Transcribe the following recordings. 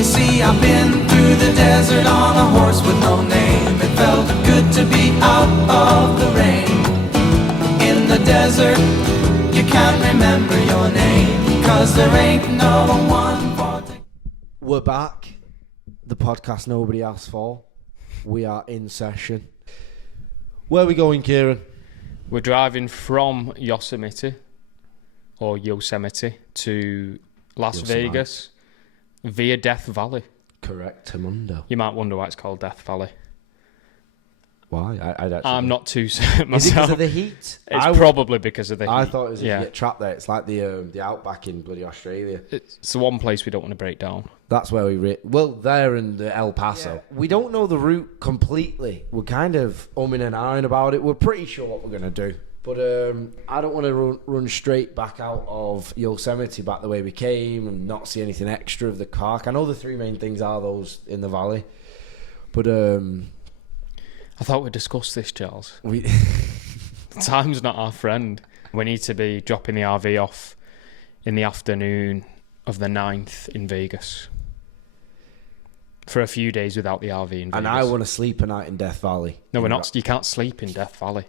You see, I've been through the desert on a horse with no name. It felt good to be out of the rain. In the desert, you can't remember your name, 'cause there ain't no one for to... We're back. The podcast nobody asked for. We are in session. Where are we going, Kieran? We're driving from Yosemite to Las Vegas via Death Valley. Correct, Mundo. You might wonder why it's called Death Valley. Why? I'm not too certain myself. Is it because of the heat? It's probably because of the heat. I thought it was if you get trapped there. It's like the outback in bloody Australia. It's the one place we don't want to break down. That's where there and El Paso. Yeah. We don't know the route completely. We're kind of umming and ahhing about it. We're pretty sure what we're going to do. But I don't want to run straight back out of Yosemite back the way we came and not see anything extra of the park. I know the three main things are those in the valley. But I thought we discussed this, Charles. Time's not our friend. We need to be dropping the RV off in the afternoon of the 9th in Vegas for a few days without the RV in Vegas. And I want to sleep a night in Death Valley. No, we're not. You can't sleep in Death Valley.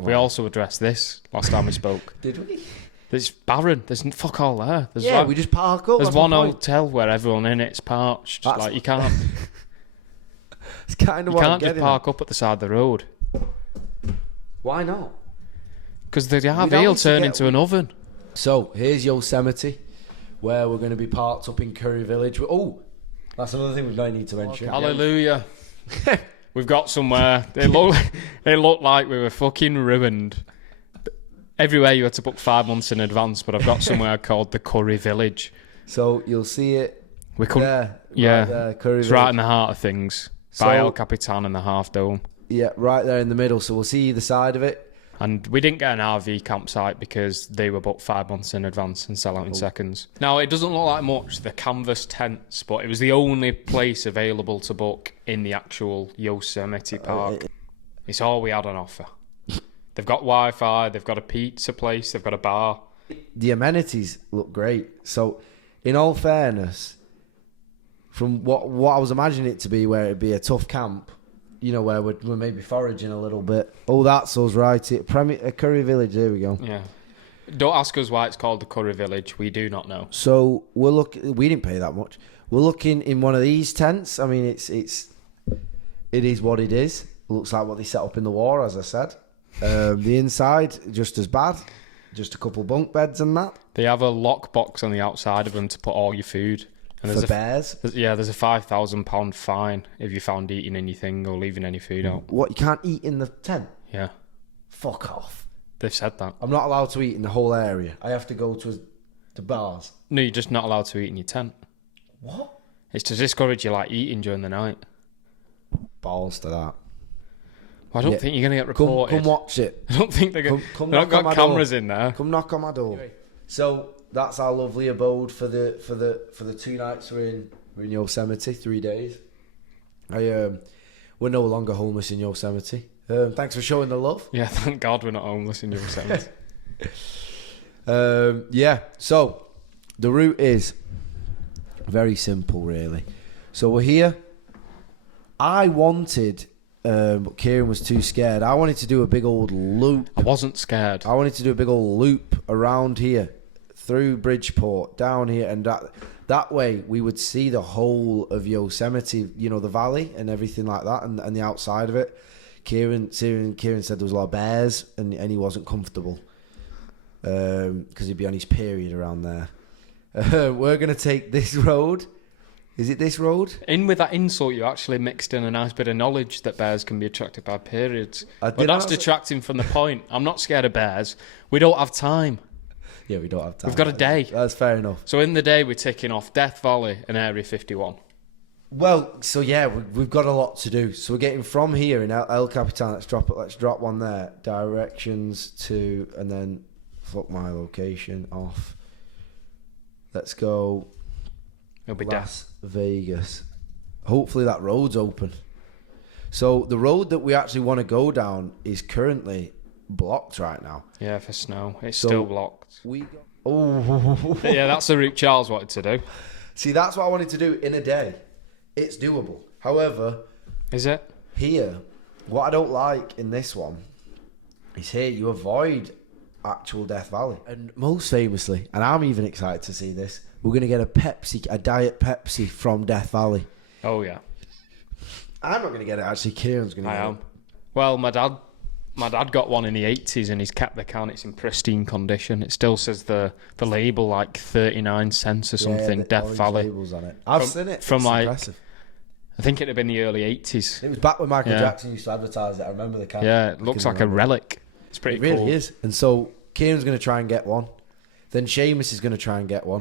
We also addressed this last time we spoke. Did we? It's barren. There's fuck all there. We just park up. There's one hotel where everyone in it's parched. You can't. It's kind of you can't just park up at the side of the road. Why not? Because the RV will turn into an oven. So here's Yosemite, where we're going to be parked up in Curry Village. Oh, that's another thing we don't need to mention. Okay. Hallelujah. We've got somewhere. It looked like we were fucking ruined. Everywhere you had to book 5 months in advance, but I've got somewhere called the Curry Village. So you'll see it. We couldn't. Right there, Curry it's Village. right in the heart of things. By El Capitan and the Half Dome. Yeah, right there in the middle. So we'll see either side of it. And we didn't get an RV campsite because they were booked 5 months in advance and sell out in seconds. Now, it doesn't look like much, the canvas tents, but it was the only place available to book in the actual Yosemite Park. It's all we had on offer. They've got Wi-Fi, they've got a pizza place, they've got a bar. The amenities look great. So, in all fairness, from what I was imagining it to be, where it'd be a tough camp, where we're maybe foraging a little bit. Oh, that's us, right? Curry Village, there we go. Yeah. Don't ask us why it's called the Curry Village. We do not know. So, we didn't pay that much. We're looking in one of these tents. I mean, it is what it is. It looks like what they set up in the war, as I said. The inside, just as bad. Just a couple bunk beds and that. They have a lockbox on the outside of them to put all your food. And for bears? There's a £5,000 fine if you found eating anything or leaving any food out. What, you can't eat in the tent? Yeah. Fuck off. They've said that. I'm not allowed to eat in the whole area. I have to go to the bars. No, you're just not allowed to eat in your tent. What? It's to discourage you eating during the night. Balls to that. Well, I don't think you're going to get reported. Come watch it. I don't think they've not got cameras in there. Come knock on my door. So that's our lovely abode for the 2 nights we're in Yosemite, 3 days. We're no longer homeless in Yosemite. Thanks for showing the love. Yeah, thank God we're not homeless in Yosemite. So the route is very simple, really. So we're here. I wanted, but Kieran was too scared. I wanted to do a big old loop. I wasn't scared. I wanted to do a big old loop around here, through Bridgeport, down here, and that way we would see the whole of Yosemite, the valley and everything like that, and the outside of it. Kieran said there was a lot of bears, and he wasn't comfortable because he'd be on his period around there. We're going to take this road. Is it this road? In with that insult, you actually mixed in a nice bit of knowledge that bears can be attracted by periods. But that's detracting from the point. I'm not scared of bears. We don't have time. Yeah, we don't have time. We've got a day. That's fair enough. So in the day, we're ticking off Death Valley and Area 51. Well, so yeah, we've got a lot to do. So we're getting from here in El Capitan. Let's drop one there. Directions to, and then fuck my location off. Let's go. It'll be Las Vegas. Hopefully that road's open. So the road that we actually want to go down is currently blocked right now. Yeah, for snow. It's still blocked. Yeah, that's the route Charles wanted to do. See, that's what I wanted to do in a day. It's doable. However, Is it? here, what I don't like in this one is here you avoid actual Death Valley. And most famously, and I'm even excited to see this, we're going to get a Diet Pepsi from Death Valley. Oh, yeah. I'm not going to get it, actually. Kieran's going to get it. I am. Well, my dad got one in the 80s and he's kept the can. It's in pristine condition. It still says the label like 39 cents or something, the Death orange Valley. labels on it. I've seen it. From it's like, impressive. I think it'd have been the early 80s. It was back when Michael Yeah. Jackson used to advertise it. I remember the can. Yeah, it looks like a relic. It's pretty It really cool. is. And so Kieran's going to try and get one. Then Seamus is going to try and get one.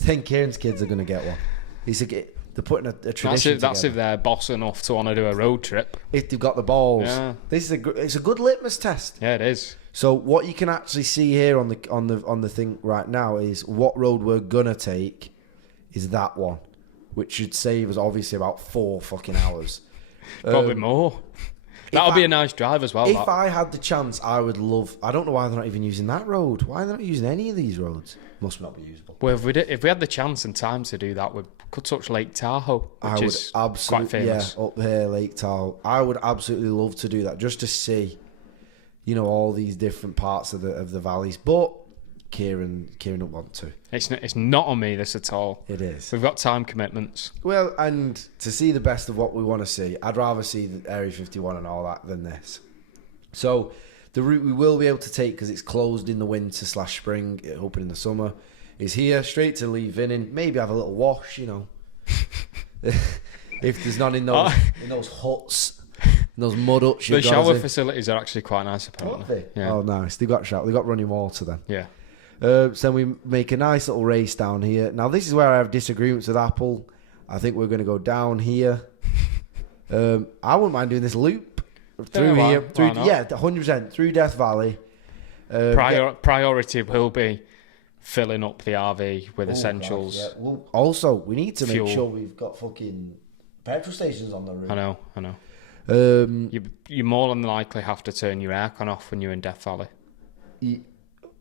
Then Kieran's kids are going to get one. They're putting a tradition That's together. if they're boss enough to want to do a road trip. If they've got the balls. Yeah. This is it's a good litmus test. Yeah, it is. So what you can actually see here on the thing right now is what road we're gonna take is that one, which should save us obviously about 4 fucking hours. Probably more. That'll be a nice drive as well. If I had the chance, I would love. I don't know why they're not even using that road. Why are they not using any of these roads? Must not be usable. Well, if we had the chance and time to do that, we could touch Lake Tahoe, which is quite famous. Yeah, up here, Lake Tahoe. I would absolutely love to do that just to see, all these different parts of the valleys. But Kieran don't want to. It's not on me this at all. It is. We've got time commitments. Well, and to see the best of what we want to see, I'd rather see the Area 51 and all that than this. So the route we will be able to take, because it's closed in the winter/spring, open in the summer, is here, straight to Lee Vinning. Maybe have a little wash, if there's none in those huts, in those mud huts. The shower facilities are actually quite nice, apparently. Yeah. Oh, nice. They've got shower. They've got running water then. Yeah. So then we make a nice little race down here. Now, this is where I have disagreements with Apple. I think we're going to go down here. I wouldn't mind doing this loop through why- here. why not? 100%. Through Death Valley. Priority will be filling up the RV with essentials. God, yeah. Well, also, we need to Fuel. make sure we've got fucking petrol stations on the route. I know. Um, You more than likely have to turn your aircon off when you're in Death Valley. y-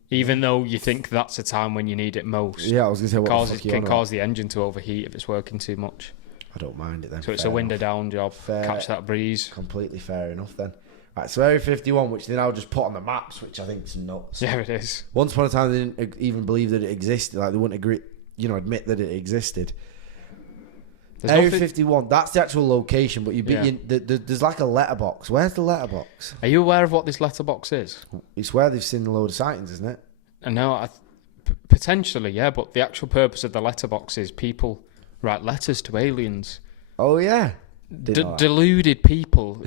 Even though you think that's the time when you need it most. yeah, I was going to say, what the It fuck you can on cause the engine to overheat if it's working too much. about? I don't mind it then. So it's Fair a window enough. down job. Fair. Catch that breeze. Completely fair enough then. Right, so Area 51, which they now just put on the maps, which I think is nuts. Yeah, it is. Once upon a time, they didn't even believe that it existed. Like, they wouldn't agree, admit that it existed. There's Area nothing- 51, that's the actual location, but Yeah. there's like a letterbox. Where's the letterbox? Are you aware of what this letterbox is? It's where they've seen a load of sightings, isn't it? I know, potentially, yeah, but the actual purpose of the letterbox is people write letters to aliens. Oh, yeah. Didn't know that. Deluded people.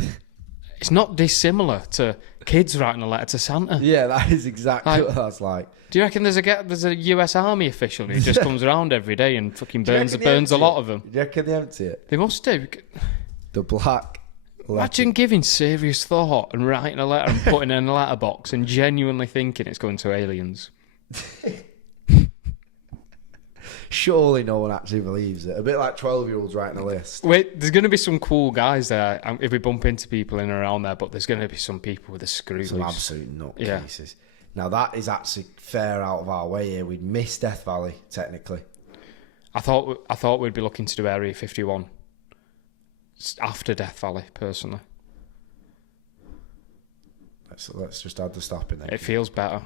It's not dissimilar to kids writing a letter to Santa. Yeah, that is exactly Like- what that's like. Do you reckon there's a US Army official who just comes around every day and fucking Do you burns reckon they a empty lot it? of them? Do you reckon they empty it? They must do. The black letter. Imagine giving serious thought and writing a letter and putting it in a letterbox and genuinely thinking it's going to aliens. Surely no one actually believes it. A bit like 12-year-olds writing a list. Wait, there's going to be some cool guys there if we bump into people in and around there, but there's going to be some people with a screw Some loose. absolute Yeah. nutcases. Now, that is actually fair out of our way here. We'd miss Death Valley, technically. I thought we'd be looking to do Area 51 after Death Valley, personally. Let's just add the stop in there. It feels better.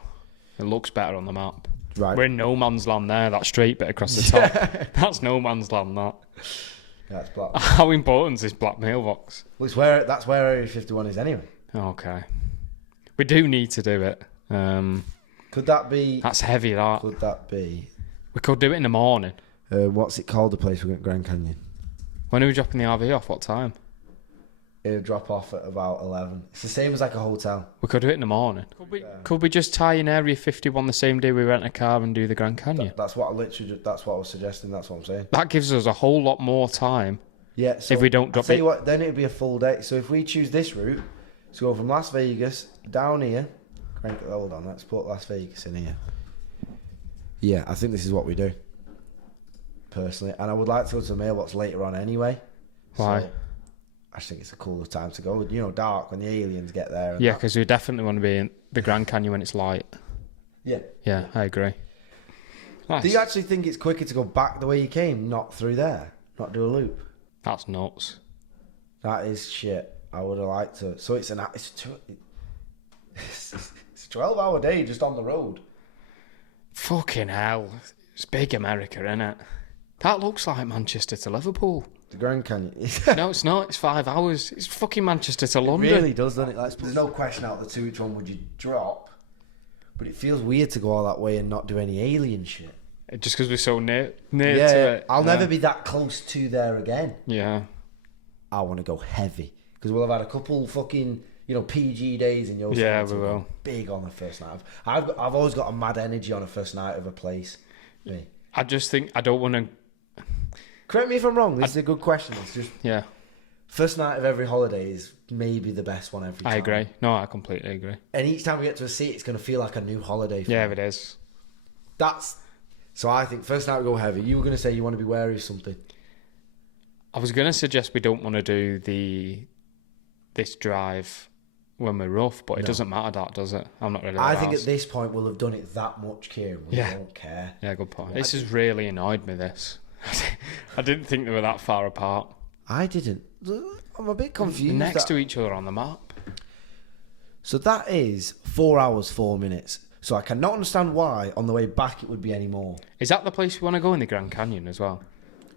It looks better on the map. Right. We're in no man's land there, that straight bit across the top. That's no man's land, that. That's black. How important is this black mailbox? Well, that's where Area 51 is anyway. Okay. We do need to do it. Could that be... That's heavy, that. Could that be... We could do it in the morning. What's it called, the place we're going to Grand Canyon? When are we dropping the RV off? What time? It'll drop off at about 11. It's the same as like a hotel. We could do it in the morning. Could we just tie in Area 51 the same day we rent a car and do the Grand Canyon? That's what I that's what I was suggesting. That's what I'm saying. That gives us a whole lot more time. Yeah. So If we don't drop I'll tell you it- what, then it'd be a full day. So if we choose this route, to go from Las Vegas down here, hold on, let's put Las Vegas in here. Yeah, I think this is what we do. Personally, and I would like to go to the mailbox later on anyway. Why? So I just think it's a cooler time to go. Dark when the aliens get there. And Yeah, that. because we definitely want to be in the Grand Canyon when it's light. Yeah. Yeah, I agree. Nice. Do you actually think it's quicker to go back the way you came, not through there, not do a loop? That's nuts. That is shit. I would have liked to. So it's a 12-hour day just on the road. Fucking hell. It's big America, isn't it? That looks like Manchester to Liverpool. The Grand Canyon. No, it's not. It's 5 hours. It's fucking Manchester to London. It really does, doesn't it? Like, there's no question out of the two which one would you drop. But it feels weird to go all that way and not do any alien shit. Just because we're so near to it. I'll never be that close to there again. Yeah. I want to go heavy. Because we'll have had a couple fucking, PG days in Yosemite. Yeah, we will. Big on the first night. I've always got a mad energy on a first night of a place. Me. I just think I don't want to... Correct me if I'm wrong. This is a good question. It's just... Yeah. First night of every holiday is maybe the best one every time. I agree. No, I completely agree. And each time we get to a seat, it's going to feel like a new holiday for Yeah, me. it is. So I think first night we go heavy. You were going to say you want to be wary of something. I was going to suggest we don't want to do this drive when we're rough, but it doesn't matter that, does it? I'm not really... I think at this point we'll have done it that much, Kieran. We don't care. Yeah, good point. This has really annoyed me, this. I didn't think they were that far apart. I didn't. I'm a bit confused. Next to each other on the map. So that is 4 hours, 4 minutes. So I cannot understand why on the way back it would be any more. Is that the place we want to go in the Grand Canyon as well?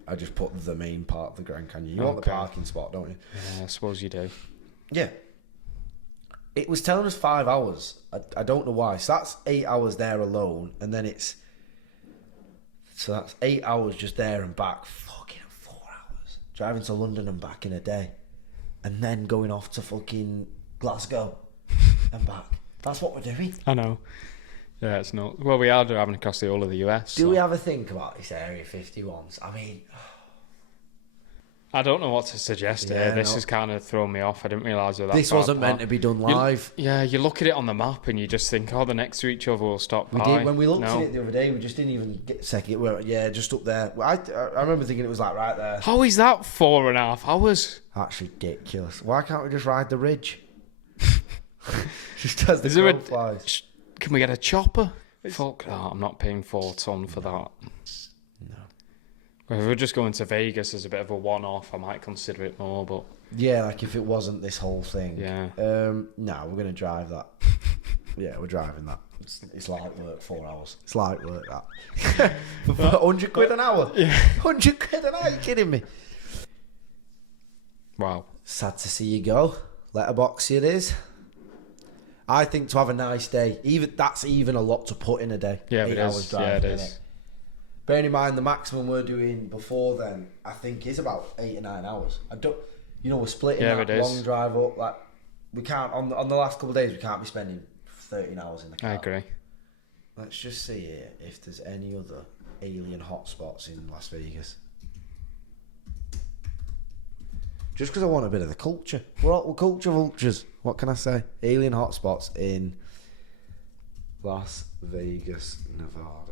I just put the main part of the Grand Canyon. You want the parking spot, don't you? Yeah, I suppose you do. Yeah. It was telling us 5 hours. I don't know why. So that's 8 hours there alone. And then it's... So that's 8 hours just there and back. Fucking 4 hours. Driving to London and back in a day. And then going off to fucking Glasgow and back. That's what we're doing. I know. Yeah, it's not... Well, we are driving across the whole of the US. Do we have a think about this Area 51s? I mean... I don't know what to suggest here. This has kind of thrown me off. I didn't realise that. This wasn't meant to be done live. You look at it on the map and you just think, oh, they're next to each other, we'll stop We by. did when we looked at it the other day. We just didn't even get second. Just up there. I remember thinking it was like right there. How is that 4.5 hours? That's ridiculous. Why can't we just ride the ridge? Just as the Is there crow flies. Can we get a chopper? Fuck that. I'm not paying 4 ton for that. If we're just going to Vegas as a bit of a one-off, I might consider it more, but... Yeah, like if it wasn't this whole thing. Yeah. No, we're going to drive that. Yeah, we're driving that. It's light work, 4 hours. It's light work, that. For 100 quid an hour? Yeah. 100 quid an hour? Are you kidding me? Wow. Sad to see you go. Letterboxy it is. I think to have a nice day, that's even a lot to put in a day. Yeah, 8 it hours is. driving, Yeah, it is. innit? Bearing in mind the maximum we're doing before then, I think is about 8 or 9 hours. We're splitting that long drive up. Like we can't on the last couple of days we can't be spending 13 hours in the car. I agree. Let's just see here if there's any other alien hotspots in Las Vegas. Just because I want a bit of the culture. We're culture vultures. What can I say? Alien hotspots in Las Vegas, Nevada.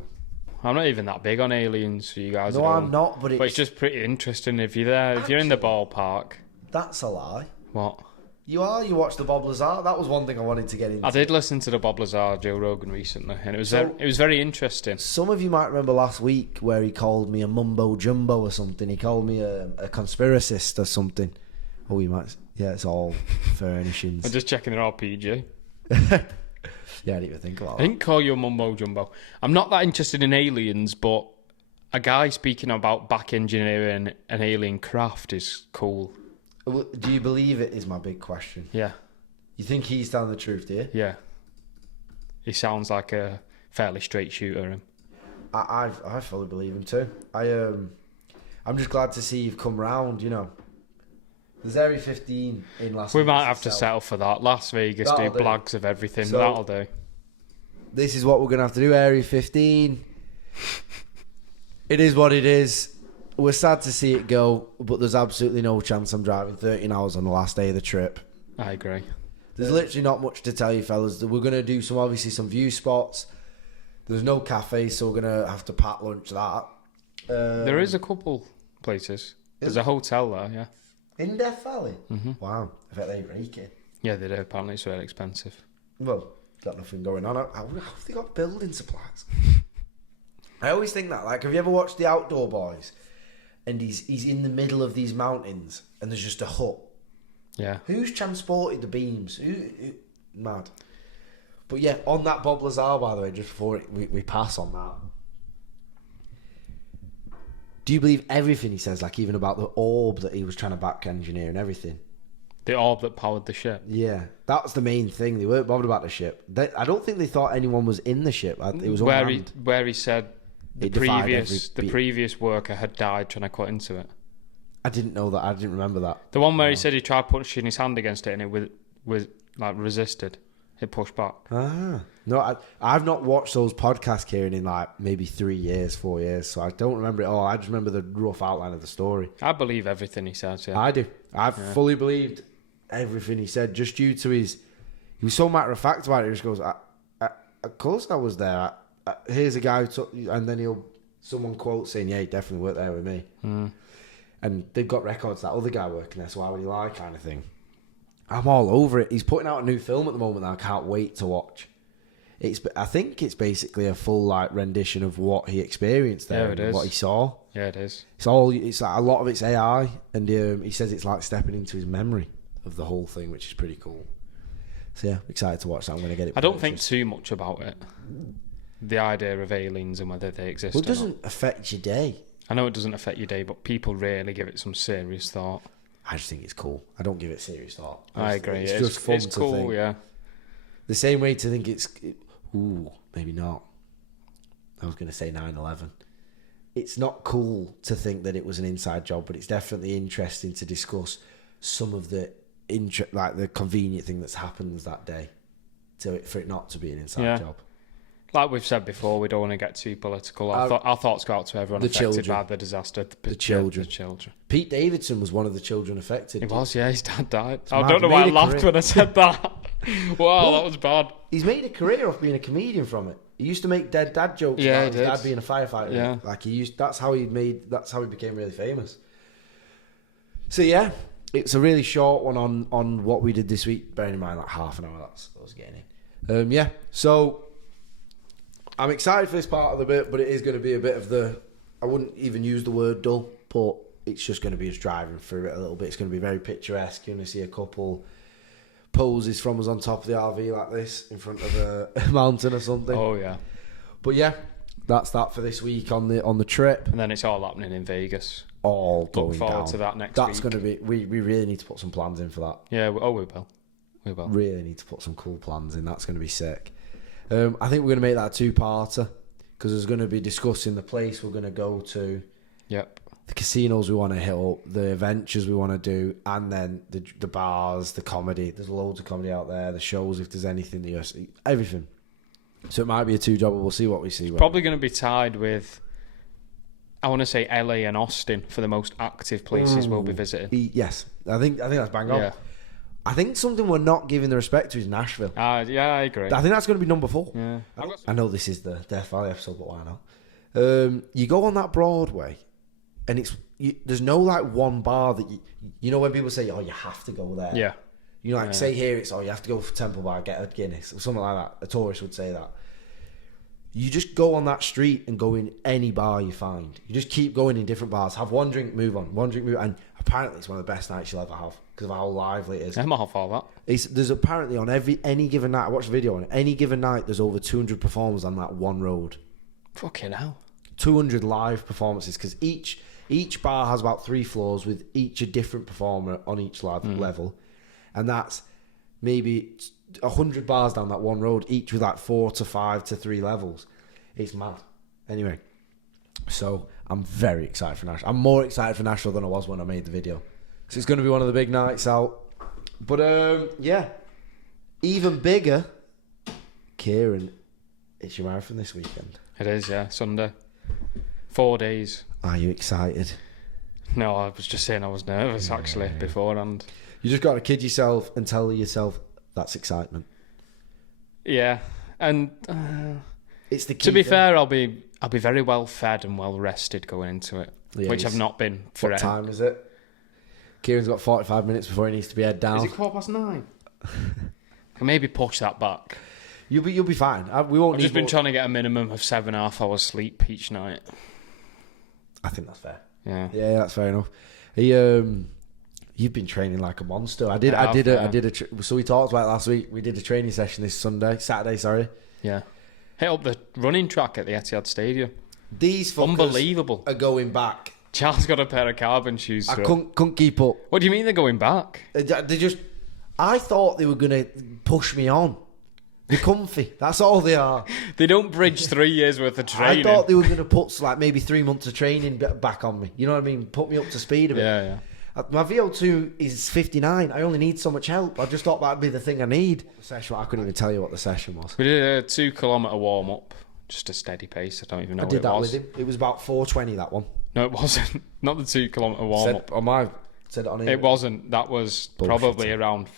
I'm not even that big on aliens for you guys. No, I'm not, but it's just pretty interesting if you're there. If you're in the ballpark. That's a lie. What? You are? You watched the Bob Lazar? That was one thing I wanted to get into. I did listen to the Bob Lazar, Joe Rogan recently, and it was very interesting. Some of you might remember last week where he called me a mumbo jumbo or something. He called me a conspiracist or something. Oh, you might... Yeah, it's all furnishings. I'm just checking they're all PG. Yeah, I didn't even think about that. I didn't call you a mumbo jumbo. I'm not that interested in aliens, but a guy speaking about back engineering an alien craft is cool. Do you believe it is my big question? Yeah. You think he's telling the truth, do you? Yeah. He sounds like a fairly straight shooter. Him. I fully believe him too. I'm just glad to see you've come round, There's Area 15 in Las Vegas. We might have to settle for that. Las Vegas do blags of everything. So, that'll do. This is what we're going to have to do, Area 15. It is what it is. We're sad to see it go, but there's absolutely no chance I'm driving 13 hours on the last day of the trip. I agree. There's literally not much to tell you, fellas. We're going to do some view spots. There's no cafe, so we're going to have to pack lunch that. There is a couple places. There's a hotel there, yeah. In Death Valley? Mm-hmm. Wow. I bet they rake it. Yeah, they do. Apparently it's very expensive. Well, got nothing going on. How have they got building supplies? I always think that. Like, have you ever watched The Outdoor Boys? And he's in the middle of these mountains, and there's just a hut. Yeah. Who's transported the beams? Who mad. But yeah, on that Bob Lazar, by the way, just before we pass on that. Do you believe everything he says, like even about the orb that he was trying to back engineer and everything? The orb that powered the ship. Yeah, that was the main thing. They weren't bothered about the ship. I don't think they thought anyone was in the ship. It was unmanned. Where he said the It previous worker had died trying to cut into it. I didn't know that. I didn't remember that. The one where he said he tried pushing his hand against it and it was like resisted. It pushed back. No, I've not watched those podcasts, Kieran, in like maybe 3 years, 4 years, so I don't remember it all. I just remember the rough outline of the story. I believe everything he says, yeah. I do. I've fully believed everything he said, just due to he was so matter of fact about it. He just goes, of course I was there. Here's a guy who and then someone quotes saying, yeah, he definitely worked there with me. And they've got records of that other guy working there, so why would he lie, kind of thing. I'm all over it. He's putting out a new film at the moment that I can't wait to watch. I think it's basically a full like rendition of what he experienced there, yeah, it is. What he saw. Yeah, it is. It's like a lot of it's AI, and he says it's like stepping into his memory of the whole thing, which is pretty cool. So yeah, excited to watch that. I'm going to get it. I don't think too much about it. The idea of aliens and whether they exist. Well, it doesn't affect your day. I know it doesn't affect your day, but people really give it some serious thought. I just think it's cool. I don't give it serious thought. I agree. It's just fun to cool, think. Yeah. The same way to think maybe not. I was going to say 9/11. It's not cool to think that it was an inside job, but it's definitely interesting to discuss some of the the convenient thing that's happened that day for it not to be an inside job. Like we've said before, we don't want to get too political. Our thoughts go out to everyone affected by the disaster. The children. Pete Davidson was one of the children affected. He was, yeah. His dad died. I don't know why I laughed when I said that. Wow, that was bad. He's made a career off being a comedian from it. He used to make dead dad jokes about his dad being a firefighter. Yeah. Like that's how he became really famous. So yeah, it's a really short one on what we did this week. Bearing in mind like half an hour, that's what I was getting in. So I'm excited for this part of the bit, but it is going to be a bit of I wouldn't even use the word dull, but it's just going to be us driving through it a little bit. It's going to be very picturesque. You're going to see a couple poses from us on top of the RV like this in front of a mountain or something. Oh yeah. But yeah, that's that for this week on the trip. And then it's all happening in Vegas. All going Look forward down. to that next That's week. going to be. We really need to put some plans in for that. Yeah. We will. We will. Really need to put some cool plans in. That's going to be sick. I think we're going to make that a two-parter because there's going to be discussing the place we're going to go to. Yep. The casinos we want to hit up, the adventures we want to do, and then the bars, the comedy. There's loads of comedy out there. The shows, if there's anything, everything. So it might be a two-jobber. We'll see what we see. Probably going to be tied with, I want to say LA and Austin for the most active places we'll be visiting. Yes, I think that's bang on. Yeah. I think something we're not giving the respect to is Nashville. Yeah, I agree. I think that's going to be number 4. Yeah. I know this is the Death Valley episode, but why not? You go on that Broadway, and there's no like one bar that you know when people say, oh, you have to go there. Yeah. You know, like say here it's, oh, you have to go for Temple Bar, get a Guinness or something like that. A tourist would say that. You just go on that street and go in any bar you find. You just keep going in different bars. Have one drink, move on. One drink, move on. And apparently it's one of the best nights you'll ever have because of how lively it is. I'm half all that. There's apparently on any given night, I watched a video on it, any given night there's over 200 performers on that one road. Fucking hell. 200 live performances because each bar has about 3 floors with each a different performer on each level. And that's maybe 100 bars down that one road, each with like 4 to 5 to 3 levels. It's mad. Anyway, so I'm very excited for Nashville. I'm more excited for Nashville than I was when I made the video. So it's going to be one of the big nights out. But yeah, even bigger, Kieran, it's your marathon this weekend. It is, yeah, Sunday. 4 days. Are you excited? No, I was just saying I was nervous actually beforehand. You just got to kid yourself and tell yourself that's excitement. Yeah, and it's the key to be thing. fair, I'll be very well fed and well rested going into it, which I've not been for. What time is it? Kieran's got 45 minutes before he needs to be head down. Is it 9:15? Can maybe push that back. You'll be fine. We won't. I've just been trying to get a minimum of 7.5 hours sleep each night. I think that's fair. Yeah. Yeah, that's fair enough. You've been training like a monster. So we talked about it last week. We did a training session this Saturday, sorry. Yeah. Hit up the running track at the Etihad Stadium. These fuckers Unbelievable. are going back. Charles got a pair of carbon shoes. I couldn't keep up. What do you mean they're going back? I thought they were going to push me on. They're comfy. That's all they are. They don't bridge 3 years worth of training. I thought they were going to put like maybe 3 months of training back on me. You know what I mean? Put me up to speed a bit. Yeah. My VO2 is 59. I only need so much help. I just thought that'd be the thing I need. I couldn't even tell you what the session was. We did a 2 kilometre warm up, just a steady pace. I don't even know what it was. I did that with him. It was about 4:20, that one. No, it wasn't. Not the 2 kilometre warm up. Said it on here. It wasn't. That was probably around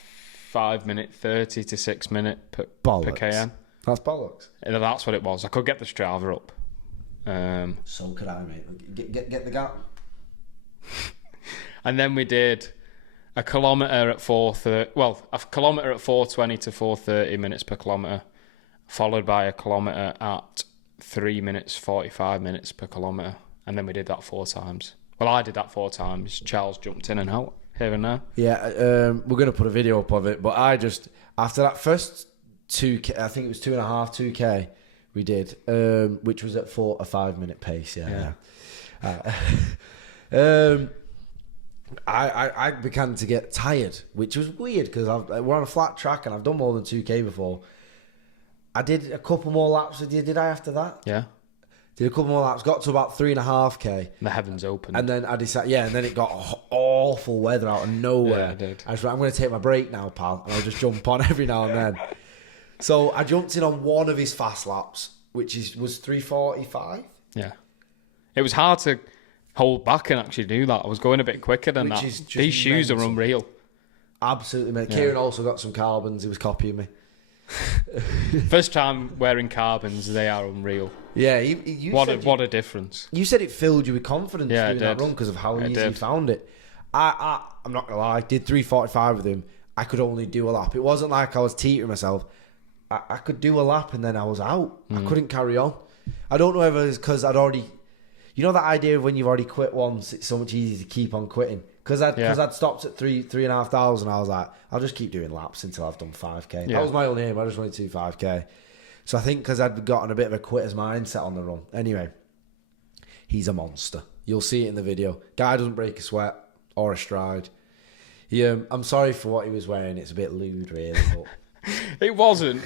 5-minute 30 to 6-minute per km. That's bollocks. That's what it was. I could get the Strava up. So could I, mate. Get the gap. And then we did a kilometre at 4:30. Well, a kilometre at 4:20 to 4:30 minutes per kilometre, followed by a kilometre at 3 minutes 45 minutes per kilometre, and then we did that 4 times. Well, I did that 4 times. Charles jumped in and out here and there. Yeah, we're gonna put a video up of it, but I just after that first 2K, I think it was 2.5 2K we did, which was at a 5-minute pace. Yeah. I began to get tired, which was weird because we're on a flat track and I've done more than 2K before. I did a couple more laps with you, did I, after that? Yeah. Did a couple more laps, got to about 3.5K. The heavens opened. And then I decided, and then it got awful weather out of nowhere. Yeah, it did. I was like, I'm going to take my break now, pal, and I'll just jump on every now and then. So I jumped in on one of his fast laps, which was 3:45. Yeah. It was hard to hold back and actually do that. I was going a bit quicker than that. These shoes are unreal. Absolutely, mate. Yeah. Kieran also got some carbons. He was copying me. First time wearing carbons, they are unreal. Yeah, what a difference. You said it filled you with confidence doing that run because of how easy you found it. I'm not gonna lie, I did 3:45 with him. I could only do a lap. It wasn't like I was teetering myself. I could do a lap and then I was out. I couldn't carry on. I don't know if it was because I'd already, you know that idea of when you've already quit once, it's so much easier to keep on quitting. Because I'd stopped at 3,500, I was like, I'll just keep doing laps until I've done 5K. Yeah. That was my own aim. I just wanted to do 5K. So I think because I'd gotten a bit of a quitter's mindset on the run. Anyway, he's a monster. You'll see it in the video. Guy doesn't break a sweat or a stride. I'm sorry for what he was wearing. It's a bit lewd, really. But it wasn't.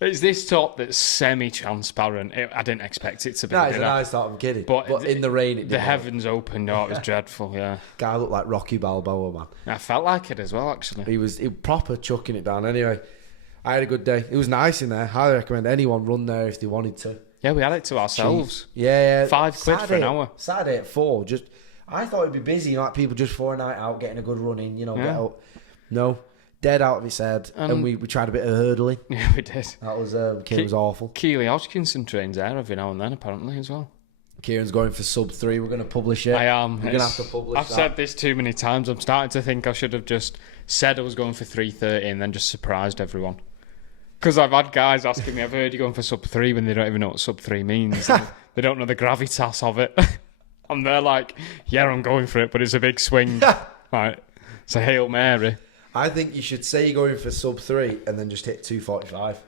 It's this top that's semi-transparent. I didn't expect it to be. It's a nice top, I'm kidding. But in the rain, the heavens opened. Oh, it was dreadful, yeah. Guy looked like Rocky Balboa, man. I felt like it as well, actually. He was proper chucking it down. Anyway, I had a good day. It was nice in there. Highly recommend anyone run there if they wanted to. Yeah, we had it to ourselves. Jeez. Yeah. £5 for an hour. Saturday at 4. I thought it'd be busy, like people just for a night out, getting a good run in, get out. No. Dead out of his head, and we tried a bit of hurdling. Yeah, we did. That was was awful. Keely Hodgkinson trains there every now and then, apparently, as well. Kieran's going for sub 3. We're going to publish it. I am. We're going to have to publish I've said this too many times. I'm starting to think I should have just said I was going for 3:30 and then just surprised everyone. Because I've had guys asking me, I've heard you going for sub 3 when they don't even know what sub 3 means. They don't know the gravitas of it. And they're like, yeah, I'm going for it, but it's a big swing. Right. It's a Hail Mary. I think you should say you're going for sub 3 and then just hit 2:45.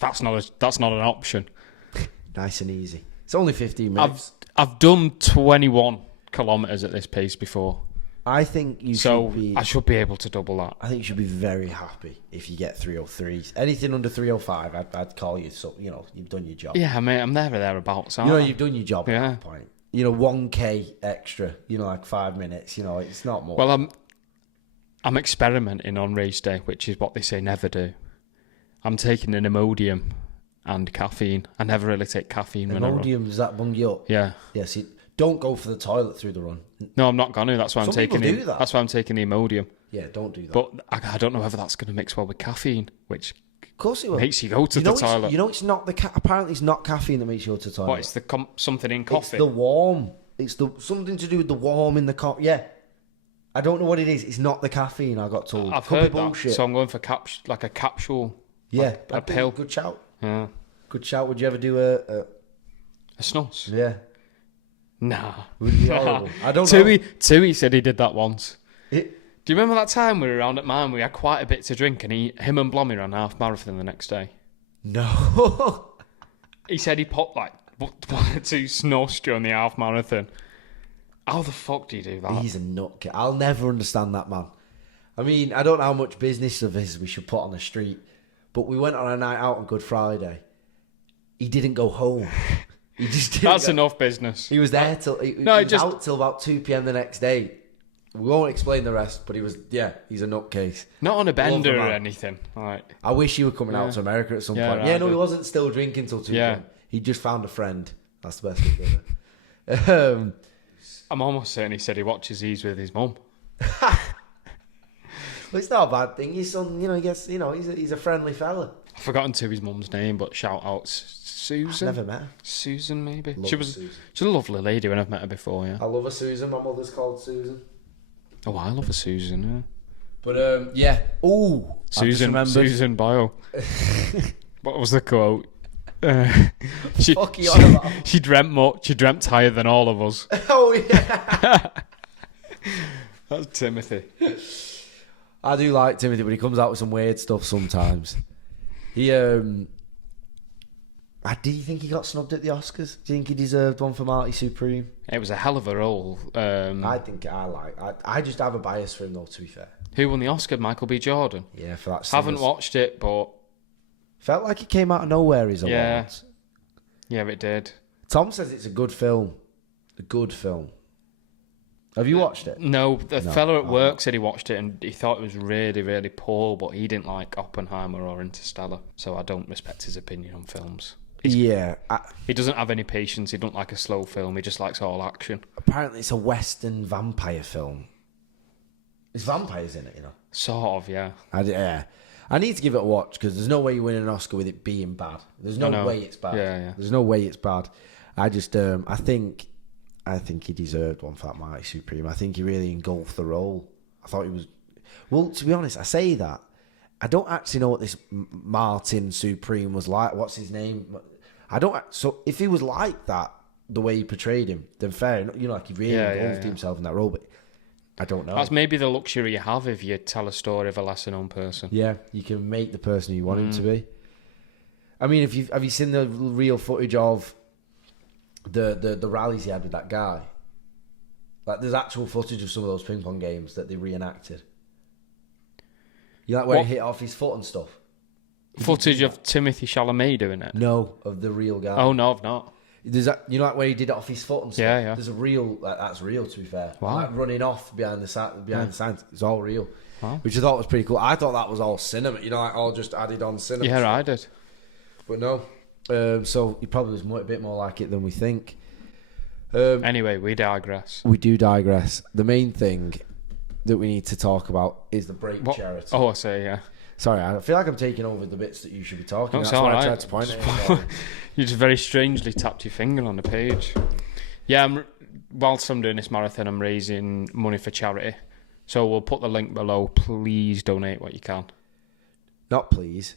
That's not an option. Nice and easy. It's only 15 minutes. I've done 21 kilometres at this pace before. I think I should be able to double that. I think you should be very happy if you get 3:03. Anything under 3:05, I'd call you. So you've done your job. Yeah, mate, I'm there or thereabouts. You've done your job at that point. 1K extra. Like 5 minutes. It's not more. Well, I'm experimenting on race day, which is what they say never do. I'm taking an Imodium and caffeine. I never really take caffeine when I run. Imodium, does that bung you up? Yeah. Yes. Don't go for the toilet through the run. No, I'm not going to. That's why I'm taking do that. That's why I'm taking the Imodium. Yeah, don't do that. But I don't know whether that's going to mix well with caffeine, which of course it will. Makes you go to the toilet. It's not apparently it's not caffeine that makes you go to the toilet. What? It's the something in coffee. It's the warm. It's something to do with the warm in the coffee. Yeah. I don't know what it is. It's not the caffeine, I got told. I've heard that. So I'm going for a capsule Yeah, uphill. Good shout. Yeah. Good shout. Would you ever do a A snuss? yeah? Nah. Would it be horrible? I don't know. Tui said he did that once. It, Do you remember that time we were around at mine? We had quite a bit to drink, and him and Blommy ran half marathon the next day. no. He said he popped like 1 or 2 snuffs during the half marathon. How the fuck do you do that? He's a nutcase. I'll never understand that man. I mean, I don't know how much business of his we should put on the street, but we went on a night out on Good Friday. He didn't go home. He just didn't That's enough business. He was there till he was out till about 2 p.m. the next day. We won't explain the rest, but he's a nutcase. Not on a bender the or man. anything. Right. I wish he were coming out to America at some Yeah, point. right, Yeah, no, I he do. wasn't still drinking till 2 p.m. He just found a friend. That's the best way to do it. I'm almost certain he said he watches these with his mum. Well, it's not a bad thing. His son, he gets, he's a friendly fella. I've forgotten to his mum's name, but shout out Susan. Never met her. Susan, maybe. Love Susan. She's a lovely lady when I've met her before, yeah. I love a Susan. My mother's called Susan. Oh, I love a Susan, But yeah. Ooh, yeah. Susan Boyle. What was the quote? Fuck you on about. She dreamt much. She dreamt higher than all of us. Oh yeah. That's Timothy. I do like Timothy, but he comes out with some weird stuff sometimes. He do you think he got snubbed at the Oscars? Do you think he deserved one for Marty Supreme? It was a hell of a role. I just have a bias for him though, to be fair. Who won the Oscar? Michael B. Jordan. Yeah, for that. Haven't watched it, but Felt like it came out of nowhere, his awards. yeah, it did. Tom says it's a good film. A good film. Have you watched it? No, the fella at work said he watched it and he thought it was really, really poor, but he didn't like Oppenheimer or Interstellar, so I don't respect his opinion on films. He doesn't have any patience. He don't like a slow film. He just likes all action. Apparently, it's a Western vampire film. There's vampires in it, Sort of, yeah. I need to give it a watch because there's no way you win an Oscar with it being bad. There's no way it's bad. Yeah. There's no way it's bad. I just, I think he deserved one for that Mighty Supreme. I think he really engulfed the role. I thought he was. Well, to be honest, I say that. I don't actually know what this Martin Supreme was like. What's his name? I don't. So if he was like that, the way he portrayed him, then fair enough. Like he really engulfed himself in that role. But I don't know. That's maybe the luxury you have if you tell a story of a lesser known person. Yeah, you can make the person you want him to be. I mean, have you seen the real footage of the rallies he had with that guy? Like, there's actual footage of some of those ping pong games that they reenacted. You like where he hit off his foot and stuff? Footage of Timothy Chalamet doing it? No, of the real guy. Oh, no, I've not. There's that, like where he did it off his foot and stuff. Yeah. There's a real, that's real to be fair. Wow. Like running off behind the signs, it's all real. Wow. Which I thought was pretty cool. I thought that was all cinema, like all just added on cinema. Yeah, I did. But no. So he probably was a bit more like it than we think. Anyway, we digress. We do digress. The main thing that we need to talk about is the break charity. Oh, I say, yeah. Sorry, I feel like I'm taking over the bits that you should be talking. That's That's why all I right. tried to point at You just very strangely tapped your finger on the page. Yeah, whilst I'm doing this marathon, I'm raising money for charity. So we'll put the link below. Please donate what you can. Not please.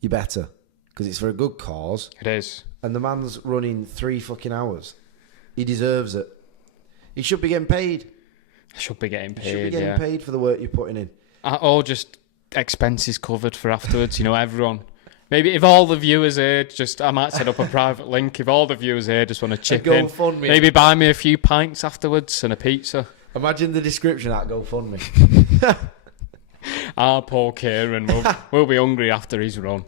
You better. Because it's for a good cause. It is. And the man's running 3 fucking hours. He deserves it. He should be getting paid. I should be getting paid, He should be getting paid for the work you're putting in. Or just expenses covered for afterwards, everyone. Maybe if all the viewers here, I might set up a private link. If all the viewers here just want to chip in, GoFundMe. maybe buy me a few pints afterwards and a pizza. Imagine the description of that GoFundMe. Poor Kieran will be hungry after he's run.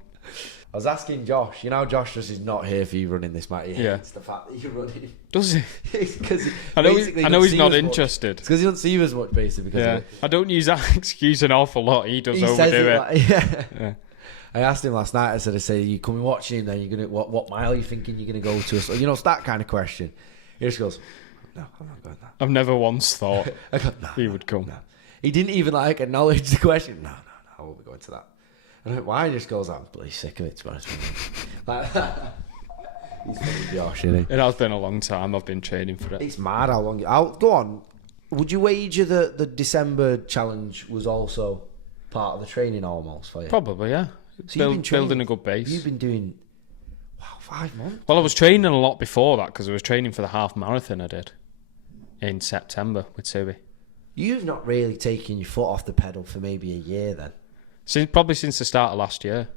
I was asking Josh. Josh just is not here for you running this, mate. He hates the fact that you're running. Does he? It's because I know he's not interested. It's because he doesn't see you as much, basically. Because of it. I don't use that excuse an awful lot. He does overdo it. Yeah. I asked him last night. I said, you coming watching him? Then you're gonna what mile are you thinking you're gonna go to? So, it's that kind of question. He just goes, "No, I'm not going that." I've never once thought he would come. No. He didn't even acknowledge the question. No, I won't be going to that. And I went, why? He just goes, I'm bloody sick of it, to be honest with you. He's fucking Josh, isn't he? It has been a long time. I've been training for it. It's mad how long. Go on. Would you wager that the December challenge was also part of the training almost for you? Probably, yeah. building a good base. You've been doing 5 months. Well, I was training a lot before that because I was training for the half marathon I did in September with Subi. You've not really taken your foot off the pedal for maybe a year then. Probably since the start of last year.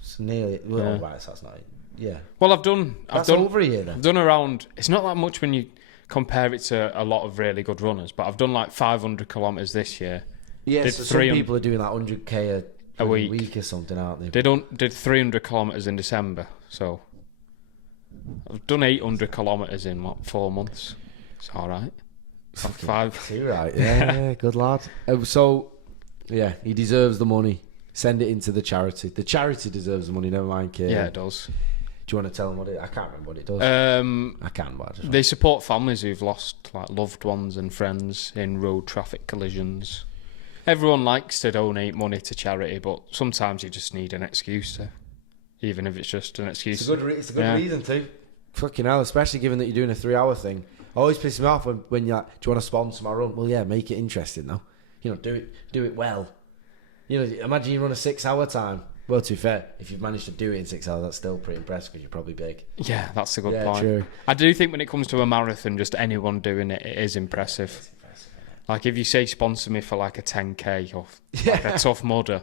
It's nearly. Well, right, so that's not. Yeah. Well, I've done over a year then. I've done around. It's not that much when you compare it to a lot of really good runners, but I've done like 500 kilometers this year. Yeah, so some people are doing like 100k a week or something, aren't they? Did 300 kilometers in December, so I've done 800 kilometers in 4 months. It's all right. Too right. Yeah, good lad. So, yeah, he deserves the money. Send it into the charity. The charity deserves the money. Never mind, Kieran. Yeah, it does. Do you want to tell them what it? I can't remember what it does. I can, but I just they support families who've lost like loved ones and friends in road traffic collisions. Everyone likes to donate money to charity, but sometimes you just need an excuse to, even if it's just an excuse. It's a good reason too. Fucking hell, especially given that you're doing a 3-hour thing. Always pisses me off when you're like, do you want to sponsor my run? Well, yeah, make it interesting though. You know, do it well. You know, imagine you run a 6-hour time. Well, to be fair, if you've managed to do it in 6 hours, that's still pretty impressive because you're probably big. Yeah, that's a good point. True. I do think when it comes to a marathon, just anyone doing it, it is impressive. Like if you say sponsor me for like a 10k or like a tough mudder.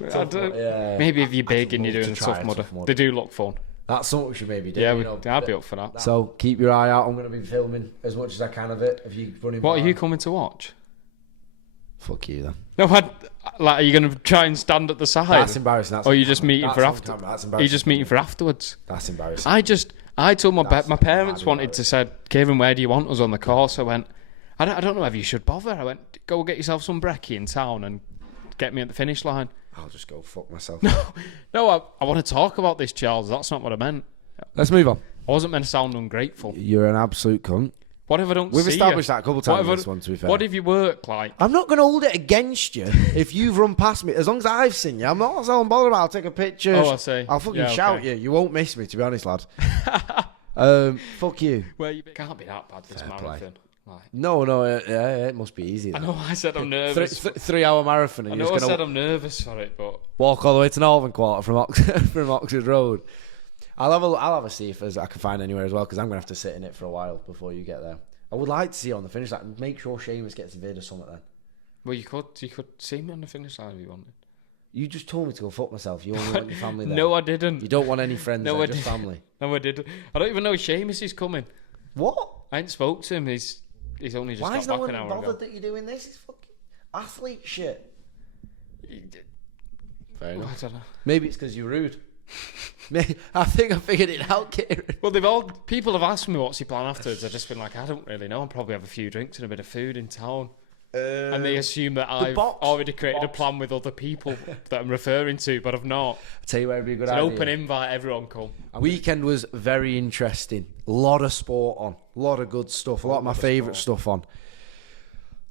Maybe if you're big and you're doing a tough mudder. They do look fun. That's something we should maybe do. Yeah, I'd be up for that. So keep your eye out. I'm going to be filming as much as I can of it. If you running. What are you coming to watch? Fuck you then. No, are you going to try and stand at the side? That's embarrassing. Or are you just meeting for after? Are you just meeting for afterwards? That's embarrassing. I told my parents wanted to said, Kieran, where do you want us on the course? I went, I don't know whether you should bother. I went, go get yourself some brekkie in town and get me at the finish line. I'll just go fuck myself. No, I want to talk about this, Charles. That's not what I meant. Let's move on. I wasn't meant to sound ungrateful. You're an absolute cunt. What if I don't We've see established you? that a couple of times in this one, to be fair. What if you work like... I'm not going to hold it against you if you've run past me. As long as I've seen you, I'm not so bothered about it. I'll take a picture. Oh, I see. I'll fucking shout you. You won't miss me, to be honest, lad. Fuck you. Well, you can't be that bad, this marathon. Like, no, it must be easy. I know I said I'm nervous. 3-hour marathon. And I know I said I'm nervous for it, but... Walk all the way to Northern Quarter from Oxford Road. I'll have a see if I can find anywhere as well, because I'm going to have to sit in it for a while before you get there. I would like to see you on the finish line. Make sure Seamus gets a vid or something then. Well, you could see me on the finish line if you wanted. You just told me to go fuck myself. You only want your family there. No, I didn't. You don't want any friends there, just family. No, I didn't. I don't even know Seamus is coming. What? I ain't spoke to him. He's only just got back an hour ago. Why is no one bothered that you're doing this? It's fucking athlete shit. Fair enough. I don't know. Maybe it's because you're rude. I think I figured it out, Kieran. Well, people have asked me what's your plan afterwards. I've just been like, I don't really know. I'll probably have a few drinks and a bit of food in town. And they assume that I've already created a plan with other people that I'm referring to, but I've not. I'll tell you where it'd be a good It's idea. an open invite, everyone come. Weekend was very interesting. A lot of sport on. A lot of good stuff. A lot of my favourite stuff on.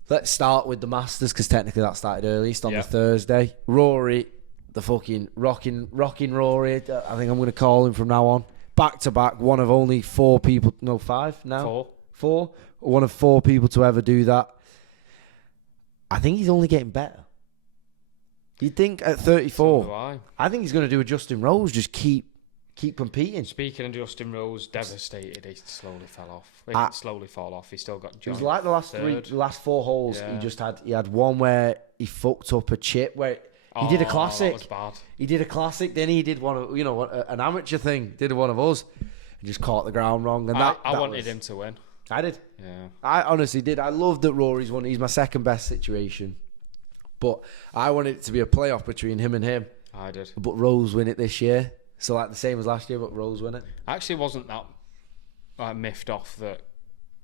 Let's start with the Masters, because technically that started earliest on the Thursday. Rory, the fucking rocking Rory, I think I'm going to call him from now on. Back to back, one of only 4 people, no 5 now? 4? One of 4 people to ever do that. I think he's only getting better. You'd think at 34. So I think he's going to do a Justin Rose, just keep competing. Speaking of Justin Rose, devastated. He slowly fell off. He didn't slowly fall off. He still got joined. It was like the last 4 holes. Yeah. He had one where he fucked up a chip where he did a classic. That was bad. He did a classic. Then he did one of an amateur thing. Did one of us and just caught the ground wrong. And I wanted him to win. I did. Yeah. I honestly did. I love that Rory's won. He's my second best situation. But I wanted it to be a playoff between him and him. I did. But Rose win it this year. So like the same as last year, but Rose win it. I actually wasn't that miffed off that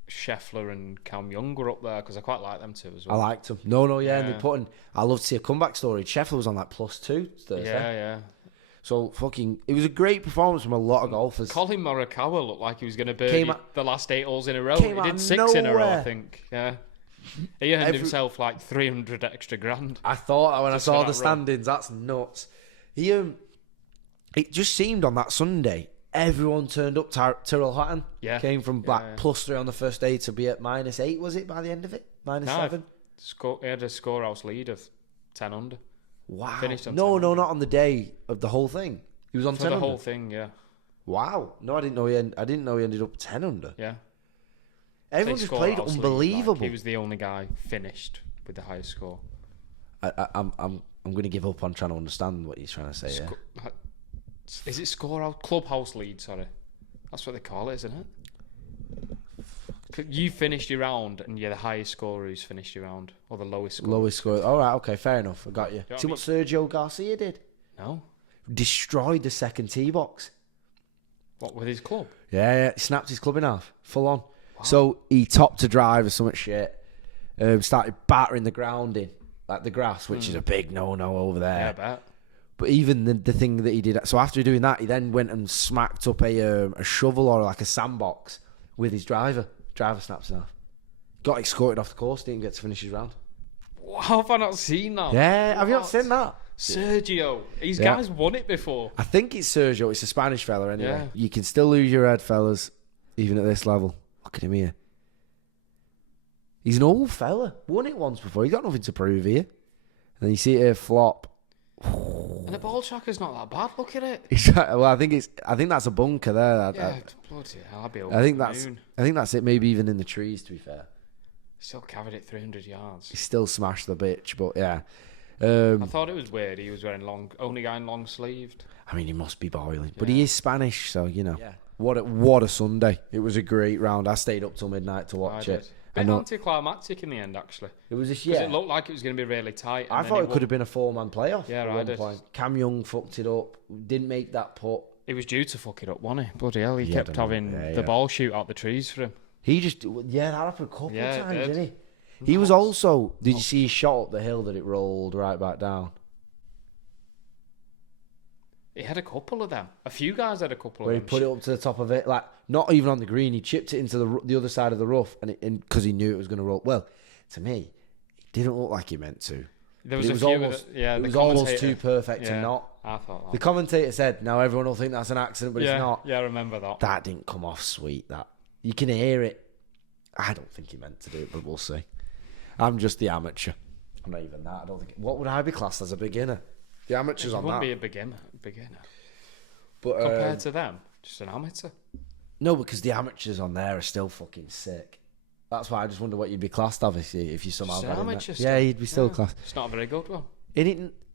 Scheffler and Cam Young were up there, because I quite like them too as well. I liked them. No, yeah. And they put in, I love to see a comeback story. Scheffler was on like +2 Thursday. Yeah. So it was a great performance from a lot of golfers. Colin Morikawa looked like he was going to birdie the last 8 holes in a row. He did 6 in a row, I think. Yeah. He earned himself like 300 extra grand. I thought that when I saw the standings. That's nuts. It just seemed on that Sunday, everyone turned up. Tyrrell Hatton came from +3 on the first day to be at -8, was it, by the end of it? -7? He had a scorehouse lead of 10 under. Wow. Finished on No, 10 under. not on the day of the whole thing. He was on For 10 the under. whole thing, yeah. Wow. No, I didn't know he ended up 10 under. Yeah. Everyone They just score played house lead, unbelievable. Like, he was the only guy finished with the highest score. I'm going to give up on trying to understand what he's trying to say. Yeah. Is it score out? Clubhouse lead, sorry. That's what they call it, isn't it? You finished your round, and you're the highest scorer who's finished your round, or the lowest scorer. Lowest score. All right, okay, fair enough. I got you. know See what what Sergio Garcia did? No. Destroyed the second tee box. What, with his club? Yeah, he snapped his club in half, full on. Wow. So he topped a drive or something shit. Started battering the ground in, like the grass, which is a big no-no over there. Yeah, I bet. But even the thing that he did, so after doing that, he then went and smacked up a shovel or like a sandbox with his driver. Driver snaps in half. Got escorted off the course, didn't get to finish his round. Wow, have I not seen that? Yeah, have you not What? seen that? Sergio. These Yeah. guys won it before. I think it's Sergio. It's a Spanish fella anyway. Yeah. You can still lose your head, fellas, even at this level. Look at him here. He's an old fella. Won it once before. He's got nothing to prove here. And then you see it here flop. And the ball tracker's not that bad. Look at it. Well, I think that's a bunker there. Yeah, bloody hell, I'd be over I think the that's moon. it. Maybe even in the trees. To be fair, Still carried it 300 yards. he still smashed the bitch. But yeah, I thought it was weird. He was wearing only guy in long sleeved. I mean, he must be boiling. But he is Spanish, so you know. Yeah. What a Sunday! It was a great round. I stayed up till midnight to watch it. Bit anticlimactic in the end, actually. It was just Because it looked like it was going to be really tight. I thought it could have been a 4-man playoff. Yeah, at right, one I did. point. Cam Young fucked it up. Didn't make that putt. He was due to fuck it up, wasn't he? Bloody hell, he Yeah, kept I don't know. having Yeah, the yeah. ball shoot out the trees for him. He just that happened a couple Yeah, of it times, did. didn't he? He was also. Did you see his shot up the hill that it rolled right back down? He had a couple of them. A few guys had a couple Where he of them. put it up to the top of it, like not even on the green. He chipped it into the other side of the rough, and because he knew it was going to roll. Well, to me, it didn't look like he meant to. There was It a was few almost, of the, yeah, it the was almost commentator- too perfect to yeah, not. I thought that. The commentator said, "Now everyone will think that's an accident, but yeah, it's not." Yeah, I remember that. That didn't come off sweet. That you can hear it. I don't think he meant to do it, but we'll see. I'm just the amateur. I'm not even that. I don't think. What would I be classed as a beginner? The amateurs You on wouldn't that. be a beginner. But Compared to them, just an amateur. no, because the amateurs on there are still fucking sick. That's why I just wonder what you'd be classed of if you somehow Just an got in amateur there. Yeah, still. you'd be still Yeah. classed. It's not a very good one.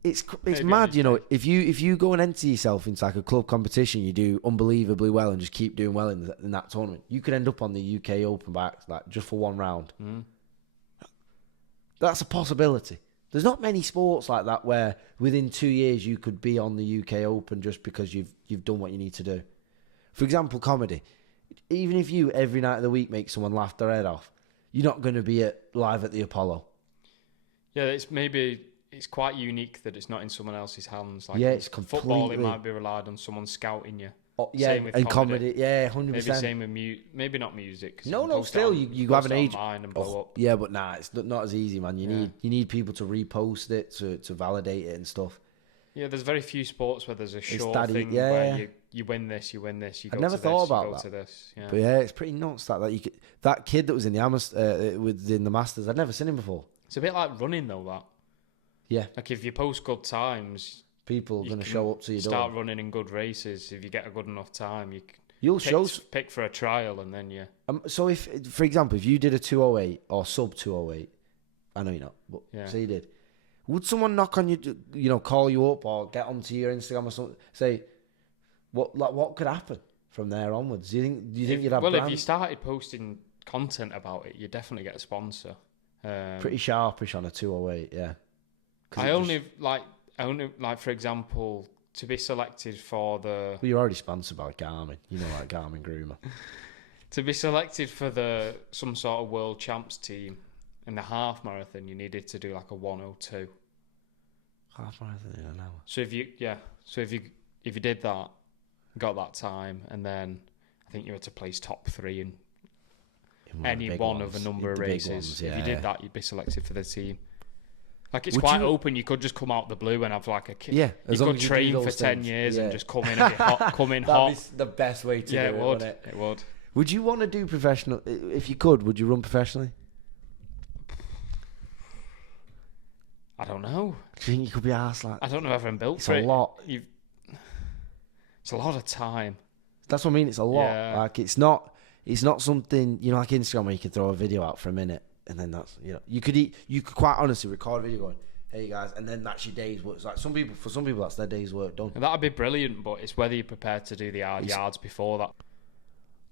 It's Maybe mad, on you know. his If you go and enter yourself into like a club competition, you do unbelievably well and just keep doing well in that tournament. You could end up on the UK Open by like just for one round. That's a possibility. There's not many sports like that where within 2 years you could be on the UK Open just because you've done what you need to do. For example, comedy. Even if you every night of the week make someone laugh their head off, you're not going to be live at the Apollo. Yeah, it's quite unique that it's not in someone else's hands. Like Yeah, in it's football. It completely- might be relied on someone scouting you. Oh, yeah, Same with and comedy. yeah, Maybe 100%. same with maybe not music. 'cause you No, can no, post it still on- you post have an it age. online and blow up. Yeah, but nah, it's not as easy, man. You Yeah. need people to repost it to validate it and stuff. Yeah, there's very few sports where there's a sure daddy- thing yeah, where yeah. you win this, you win this, you I've go never to thought this, about you go that. to this. Yeah. But yeah, it's pretty nuts that kid that was in the within the Masters. I'd never seen him before. It's a bit like running though. That Yeah, like if you post good times, people are you going to can show up to your start door. running in good races. If you get a good enough time, you can You'll show. pick for a trial and then you. So if, for example, if you did a 208 or sub 208, I know you're not, but Yeah. say you did, would someone knock on you, call you up or get onto your Instagram or something, say what could happen from there onwards? Do you think you'd have Well, if you brands? started posting content about it, you definitely get a sponsor. Pretty sharpish on a 208, yeah. 'Cause I it only like for example to be selected for the Well, you're already sponsored by Garmin. You know, like Garmin Groomer. to be selected for some sort of world champs team in the half marathon. You needed to do like a 1:02. Half marathon in an hour. So if you did that, got that time, and then I think you had to place top 3 in In any the big one ones, of a number of the big races. ones, If you yeah. did that, you'd be selected for the team. Like it's Would quite you- open. You could just come out the blue and have like a Yeah, You as long could as you do train for those 10 things, years and yeah. just come in and be hot. Come in hot. That'd be the best way to Yeah, do it it, would. wouldn't it? It would. Would you want to do professional? If you could, would you run professionally? I don't know. Do you think you could be arsed like I don't know if I'm built it's for a it. lot. It's a lot of time. That's what I mean. It's a lot. Yeah. Like it's not something, you know, like Instagram where you can throw a video out for a minute and then that's, you know, you could quite honestly record a video going, hey guys, and then that's your day's work. It's like for some people that's their day's work done. That'd be brilliant, but it's whether you're prepared to do the hard yards before that.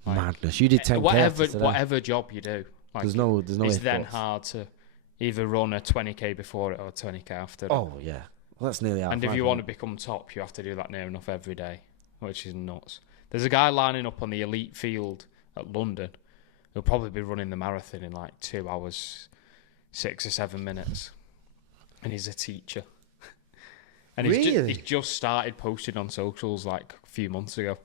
Like, madness. You did 10K whatever job you do. Like, there's no it's then ifs. hard to either run a 20k before it or a 20k after it. Oh yeah. Well, that's nearly half. And if you want to become top, you have to do that near enough every day, which is nuts. There's a guy lining up on the elite field at London who'll probably be running the marathon in like 2 hours, 6 or 7 minutes. And he's a teacher. And he's just started posting on socials like a few months ago.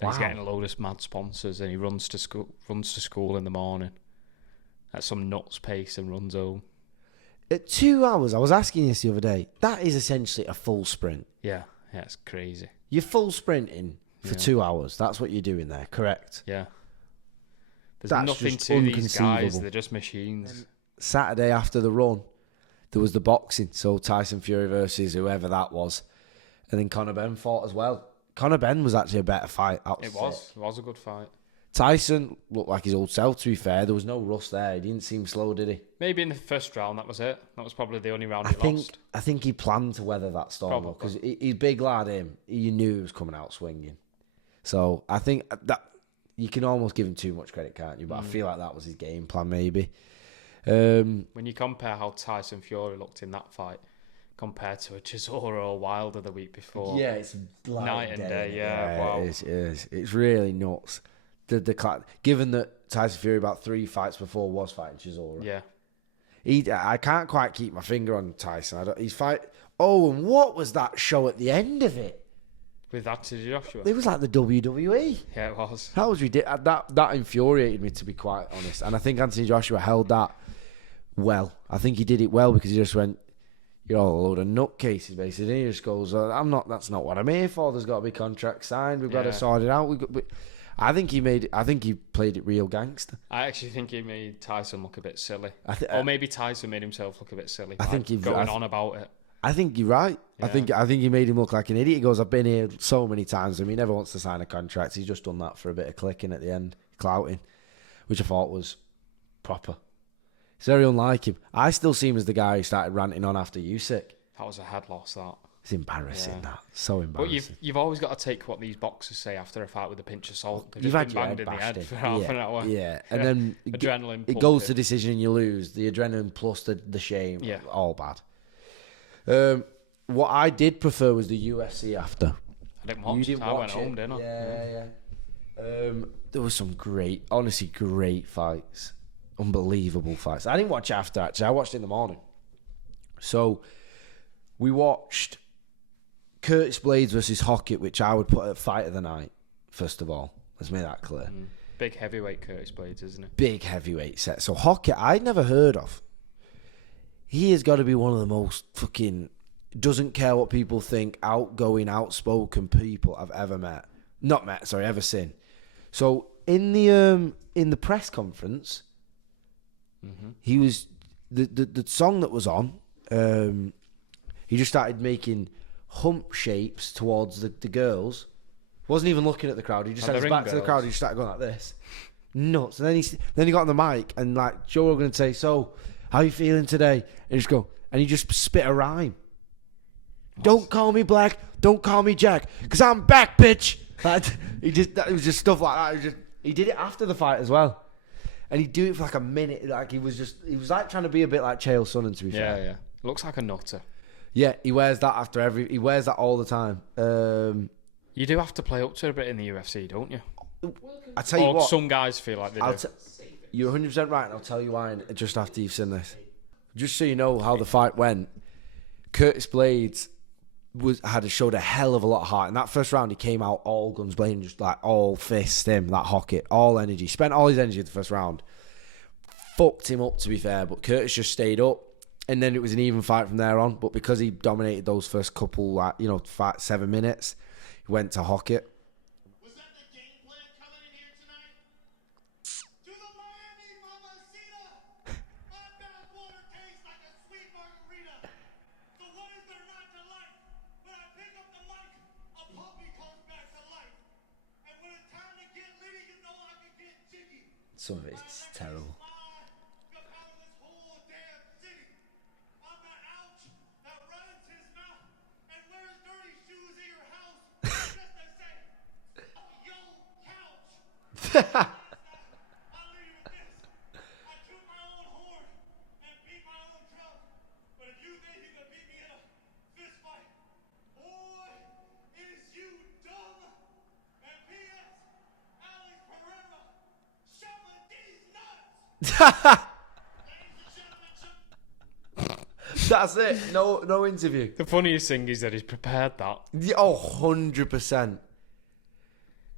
And he's getting a load of mad sponsors, and he runs to school in the morning at some nuts pace and runs home. At 2 hours, I was asking this the other day, that is essentially a full sprint. Yeah, it's crazy. You're full sprinting for 2 hours. That's what you're doing there, correct? Yeah. There's That's nothing just to these guys. inconceivable. They're just machines. Saturday after the run, there was the boxing. So Tyson Fury versus whoever that was. And then Conor Benn fought as well. Conor Benn was actually a better fight. It was a good fight. Tyson looked like his old self, to be fair. There was no rust there. He didn't seem slow, did he? Maybe in the first round, that was it. That was probably the only round he lost. I think he planned to weather that storm because he's big lad. You knew he was coming out swinging. So I think that you can almost give him too much credit, can't you? But I feel like that was his game plan, maybe. When you compare how Tyson Fury looked in that fight compared to a Chisora or Wilder the week before, Yeah, it's night and day. Yeah, wow. It is. It's really nuts. Given that Tyson Fury about 3 fights before was fighting Chisora. Yeah. I can't quite keep my finger on Tyson. He's fight. Oh, and what was that show at the end of it? With Anthony Joshua. It was like the WWE. Yeah, it was. That was ridiculous. That infuriated me, to be quite honest. And I think Anthony Joshua held that well. I think he did it well because he just went, you're all a load of nutcases, basically. He just goes, that's not what I'm here for. There's got to be contracts signed. We've got to sort it out. I think he played it real gangster. I actually think he made Tyson look a bit silly. Or maybe Tyson made himself look a bit silly. I think going on about it. I think you're right. Yeah. I think he made him look like an idiot. He goes, I've been here so many times. I mean, he never wants to sign a contract. He's just done that for a bit of clicking at the end, clouting, which I thought was proper. It's very unlike him. I still see him as the guy who started ranting on after Usyk. That was a head loss, that. It's embarrassing, that. So embarrassing. But you've always got to take what these boxers say after a fight with a pinch of salt. They've You've just had been your banged head in the bashed head in. for half an hour. Yeah, and then adrenaline. It goes to decision and you lose. The adrenaline plus the shame. Yeah. All bad. What I did prefer was the UFC after. I didn't watch it. I went home, didn't I? Yeah. There was some honestly great fights. Unbelievable fights. I didn't watch after, actually. I watched it in the morning. So, we watched Curtis Blades versus Hockett, which I would put at fight of the night, first of all. Let's make that clear. Big heavyweight Curtis Blades, isn't it? Big heavyweight set. So, Hockett, I'd never heard of. He has got to be one of the most fucking... doesn't care what people think, outgoing, outspoken people I've ever met. Ever seen. So, in the press conference... He was the song that was on. He just started making hump shapes towards the girls. Wasn't even looking at the crowd. He just had his back to the crowd. He just started going like this, nuts. And then he got on the mic and like Joe Rogan would say, "So, how you feeling today?" And he just spit a rhyme. Don't call me black. Don't call me Jack, 'cause I'm back, bitch. It was just stuff like that. He did it after the fight as well. And he'd do it for like a minute. Like he was like trying to be a bit like Chael Sonnen, to be fair. Yeah. Looks like a nutter. Yeah, he wears that he wears that all the time. You do have to play up to a bit in the UFC, don't you? I tell you what, some guys feel like they do. You're 100% right, and I'll tell you why just after you've seen this. Just so you know how the fight went, Curtis Blades showed a hell of a lot of heart. In that first round, he came out all guns blazing, just like all fists him, that Hockett, all energy. Spent all his energy in the first round. Fucked him up, to be fair, but Curtis just stayed up. And then it was an even fight from there on. But because he dominated those first couple, 7 minutes, he went to Hockett. Was that the game plan coming in here tonight? To the Miami Mamacita! My bathwater tastes like a sweet margarita! Some of it's terrible. Got out of this whole damn city. I'm the ouch that runs his mouth and wears dirty shoes at your house just to say, oh, yo, couch. I'll leave you with this. I toot my own horn and beat my own drum. But if you think you can beat me in a fist fight, boy, is you dumb. And P.S. Alex Pereira, shoveling these nuts. That's it. No interview. The funniest thing is that he's prepared that. Yeah, oh, 100%.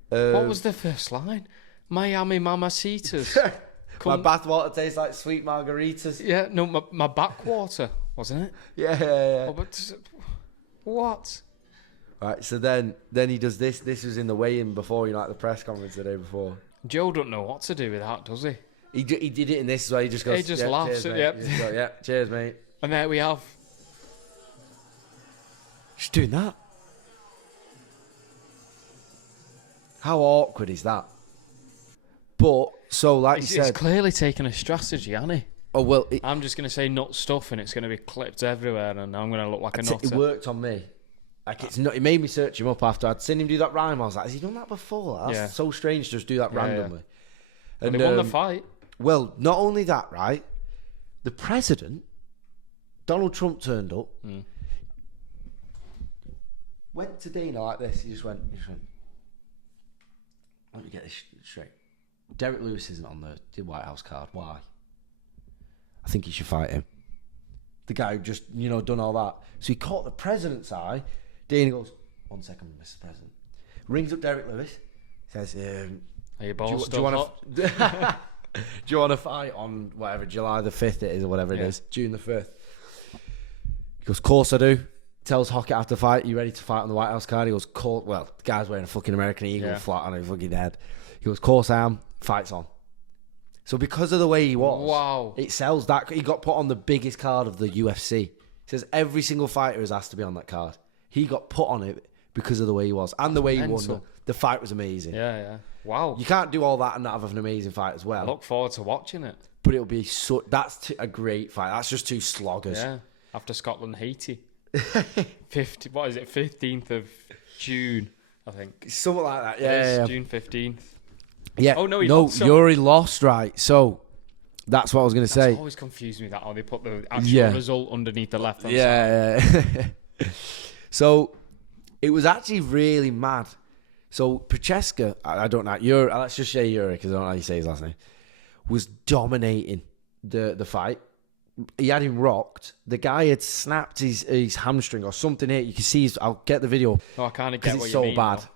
What was the first line? Miami Mamacitas. My bathwater tastes like sweet margaritas. Yeah, no, my backwater, wasn't it? Yeah. Oh, but what? Right, so then he does this. This was in the weigh-in before, you know, like the press conference the day before. Joe don't know what to do with that, does he? He did it in this way. He just goes. He just "Yeah, laughs cheers, at- mate." yep. He just goes, yeah, cheers, mate. And there we have. She's doing that. How awkward is that? But so, like you He's said, clearly taking a strategy, hasn't he? oh well, I'm just going to say nut stuff and it's going to be clipped everywhere and I'm going to look like a it nutter. worked on me. Like it's not. It made me search him up after I'd seen him do that rhyme. I was like, has he done that before? That's Yeah. so strange to just do that Yeah, randomly. But And he won the fight. well, not only that, right? The president, Donald Trump, turned up. Went to Dana like this. He just went. Let me get this straight. Derek Lewis isn't on the White House card. Why? I think he should fight him. The guy who just, done all that. So he caught the president's eye. Dana goes, 1 second, Mr. President. Rings up Derek Lewis. Says, Are your do you, balls do still you want hot? to... do you want to fight on whatever, July the 5th it is, or whatever it Yeah. is? June the 5th. He goes, of course I do. Tells Hockett after the fight, you ready to fight on the White House card? He goes, well, the guy's wearing a fucking American Eagle Yeah. flat on his fucking head. He goes, of course I am. Fights on. So because of the way he was, Wow. it sells that. He got put on the biggest card of the UFC. He says every single fighter has asked to be on that card. He got put on it because of the way he was and the way he won. mental. The fight was amazing. Yeah. Wow. You can't do all that and not have an amazing fight as I well. look forward to watching it. But it'll be a great fight. That's just two sloggers. Yeah. After Scotland, Haiti. 15th of June, I think. Something like that. It Yeah. is June 15th. Yeah. Oh, no, he no, lost, so- Yuri lost, right? So that's what I was going to say. It's always confused me that how they put the actual Yeah. result underneath the left hand side. Yeah. So it was actually really mad. So Prochaska, I don't know. Let's just say Yuri because I don't know how you say his last name. Was dominating the fight. He had him rocked. The guy had snapped his hamstring or something here. You can see I'll get the video. No, I kind of Because get what it's you so mean. bad. though.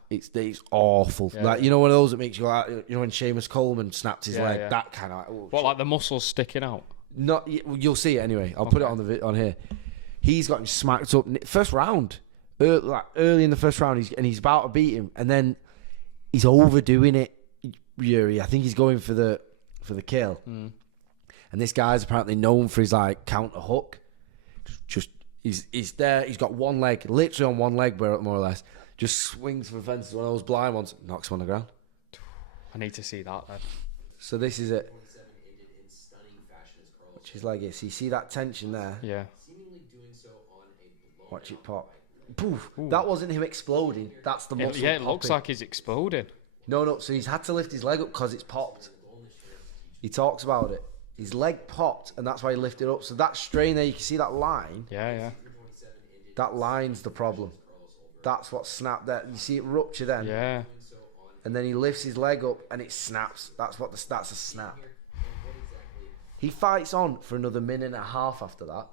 It's awful. Yeah. Like, one of those that makes you like, when Seamus Coleman snapped his Yeah, leg. yeah. That kind of. Oh, What, like the muscles sticking out? Not. You'll see it anyway. I'll put it Okay. on here. He's got him smacked up first round. Early in the first round, he's about to beat him, and then he's overdoing it. Yuri, I think he's going for the kill. And this guy's apparently known for his counter hook. Just he's there. He's got one leg, literally on one leg, more or less. Just swings for the fences. One of those blind ones, knocks him on the ground. I need to see that then. So this is it. Which is like it. So you see that tension there. Yeah. Watch it pop. Poof. That wasn't him exploding. That's the muscle. Yeah, it looks popping. like he's exploding. No. So he's had to lift his leg up because it's popped. He talks about it. His leg popped, and that's why he lifted up. So that strain there, you can see that line. Yeah. That line's the problem. That's what snapped there. You see it rupture then. Yeah. And then he lifts his leg up, and it snaps. That's a snap. He fights on for another minute and a half after that,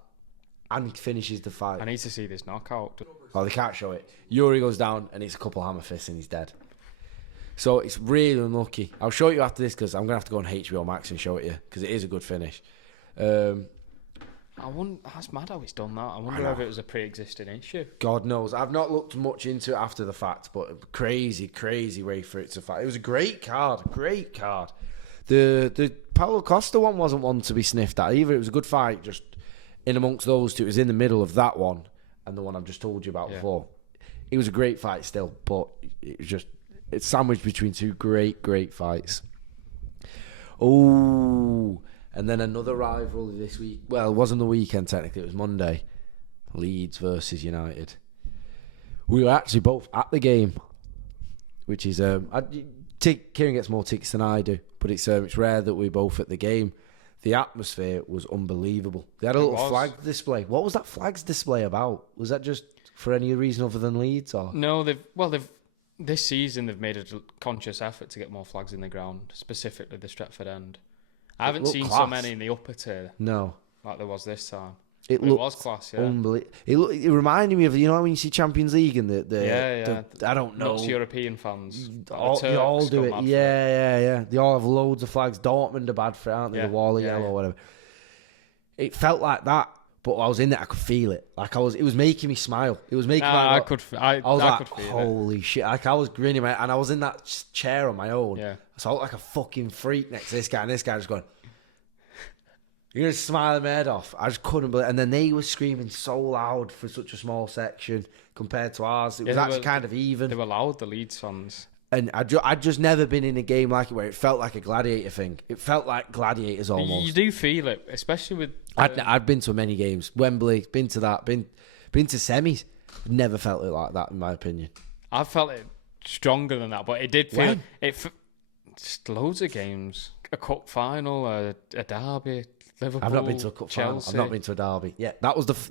and finishes the fight. I need to see this knockout. Oh, they can't show it. Yuri goes down, and it's a couple hammer fists, and he's dead. So it's really unlucky. I'll show you after this because I'm going to have to go on HBO Max and show it you because it is a good finish. That's mad how he's done that. I wonder if it was a pre-existing issue. God knows. I've not looked much into it after the fact, but crazy way for it to fight. It was a great card. The Paulo Costa one wasn't one to be sniffed at either. It was a good fight, just in amongst those two. It was in the middle of that one and the one I've just told you about before. It was a great fight still, but it's sandwiched between two great fights. Oh, and then another rivalry this week. Well, it wasn't the weekend technically, it was Monday. Leeds versus United. We were actually both at the game, which is Kieran gets more tickets than I do, but it's rare that we're both at the game. The atmosphere was unbelievable. They had a little flag display. What was that flags display about? Was that just for any reason other than Leeds? Or No, this season they've made a conscious effort to get more flags in the ground, specifically the Stretford end. I haven't seen so many in the upper tier No. like there was this time. It was class, yeah. Unbelievable. It reminded me of, when you see Champions League and the I don't know. Nuts European fans. They all do it. Yeah. They all have loads of flags. Dortmund are bad for it, aren't they? The wall of yellow or whatever. It felt like that, but I was in it. I could feel it. Like it was making me smile. It was making me. I could feel holy shit! Like I was grinning, and I was in that chair on my own. Yeah. So I looked like a fucking freak next to this guy, and this guy just going. You're going to smile my head off. I just couldn't believe it. And then they were screaming so loud for such a small section compared to ours. It was actually kind of even. They were loud, the Leeds fans. And I'd just never been in a game like it where it felt like a gladiator thing. It felt like gladiators almost. You do feel it, especially with... I'd been to many games. Wembley, been to that, been to semis. Never felt it like that, in my opinion. I felt it stronger than that, but it did feel... Just loads of games. A cup final, a derby... Liverpool, I've not been to a cup final. Chelsea. I've not been to a derby. Yeah,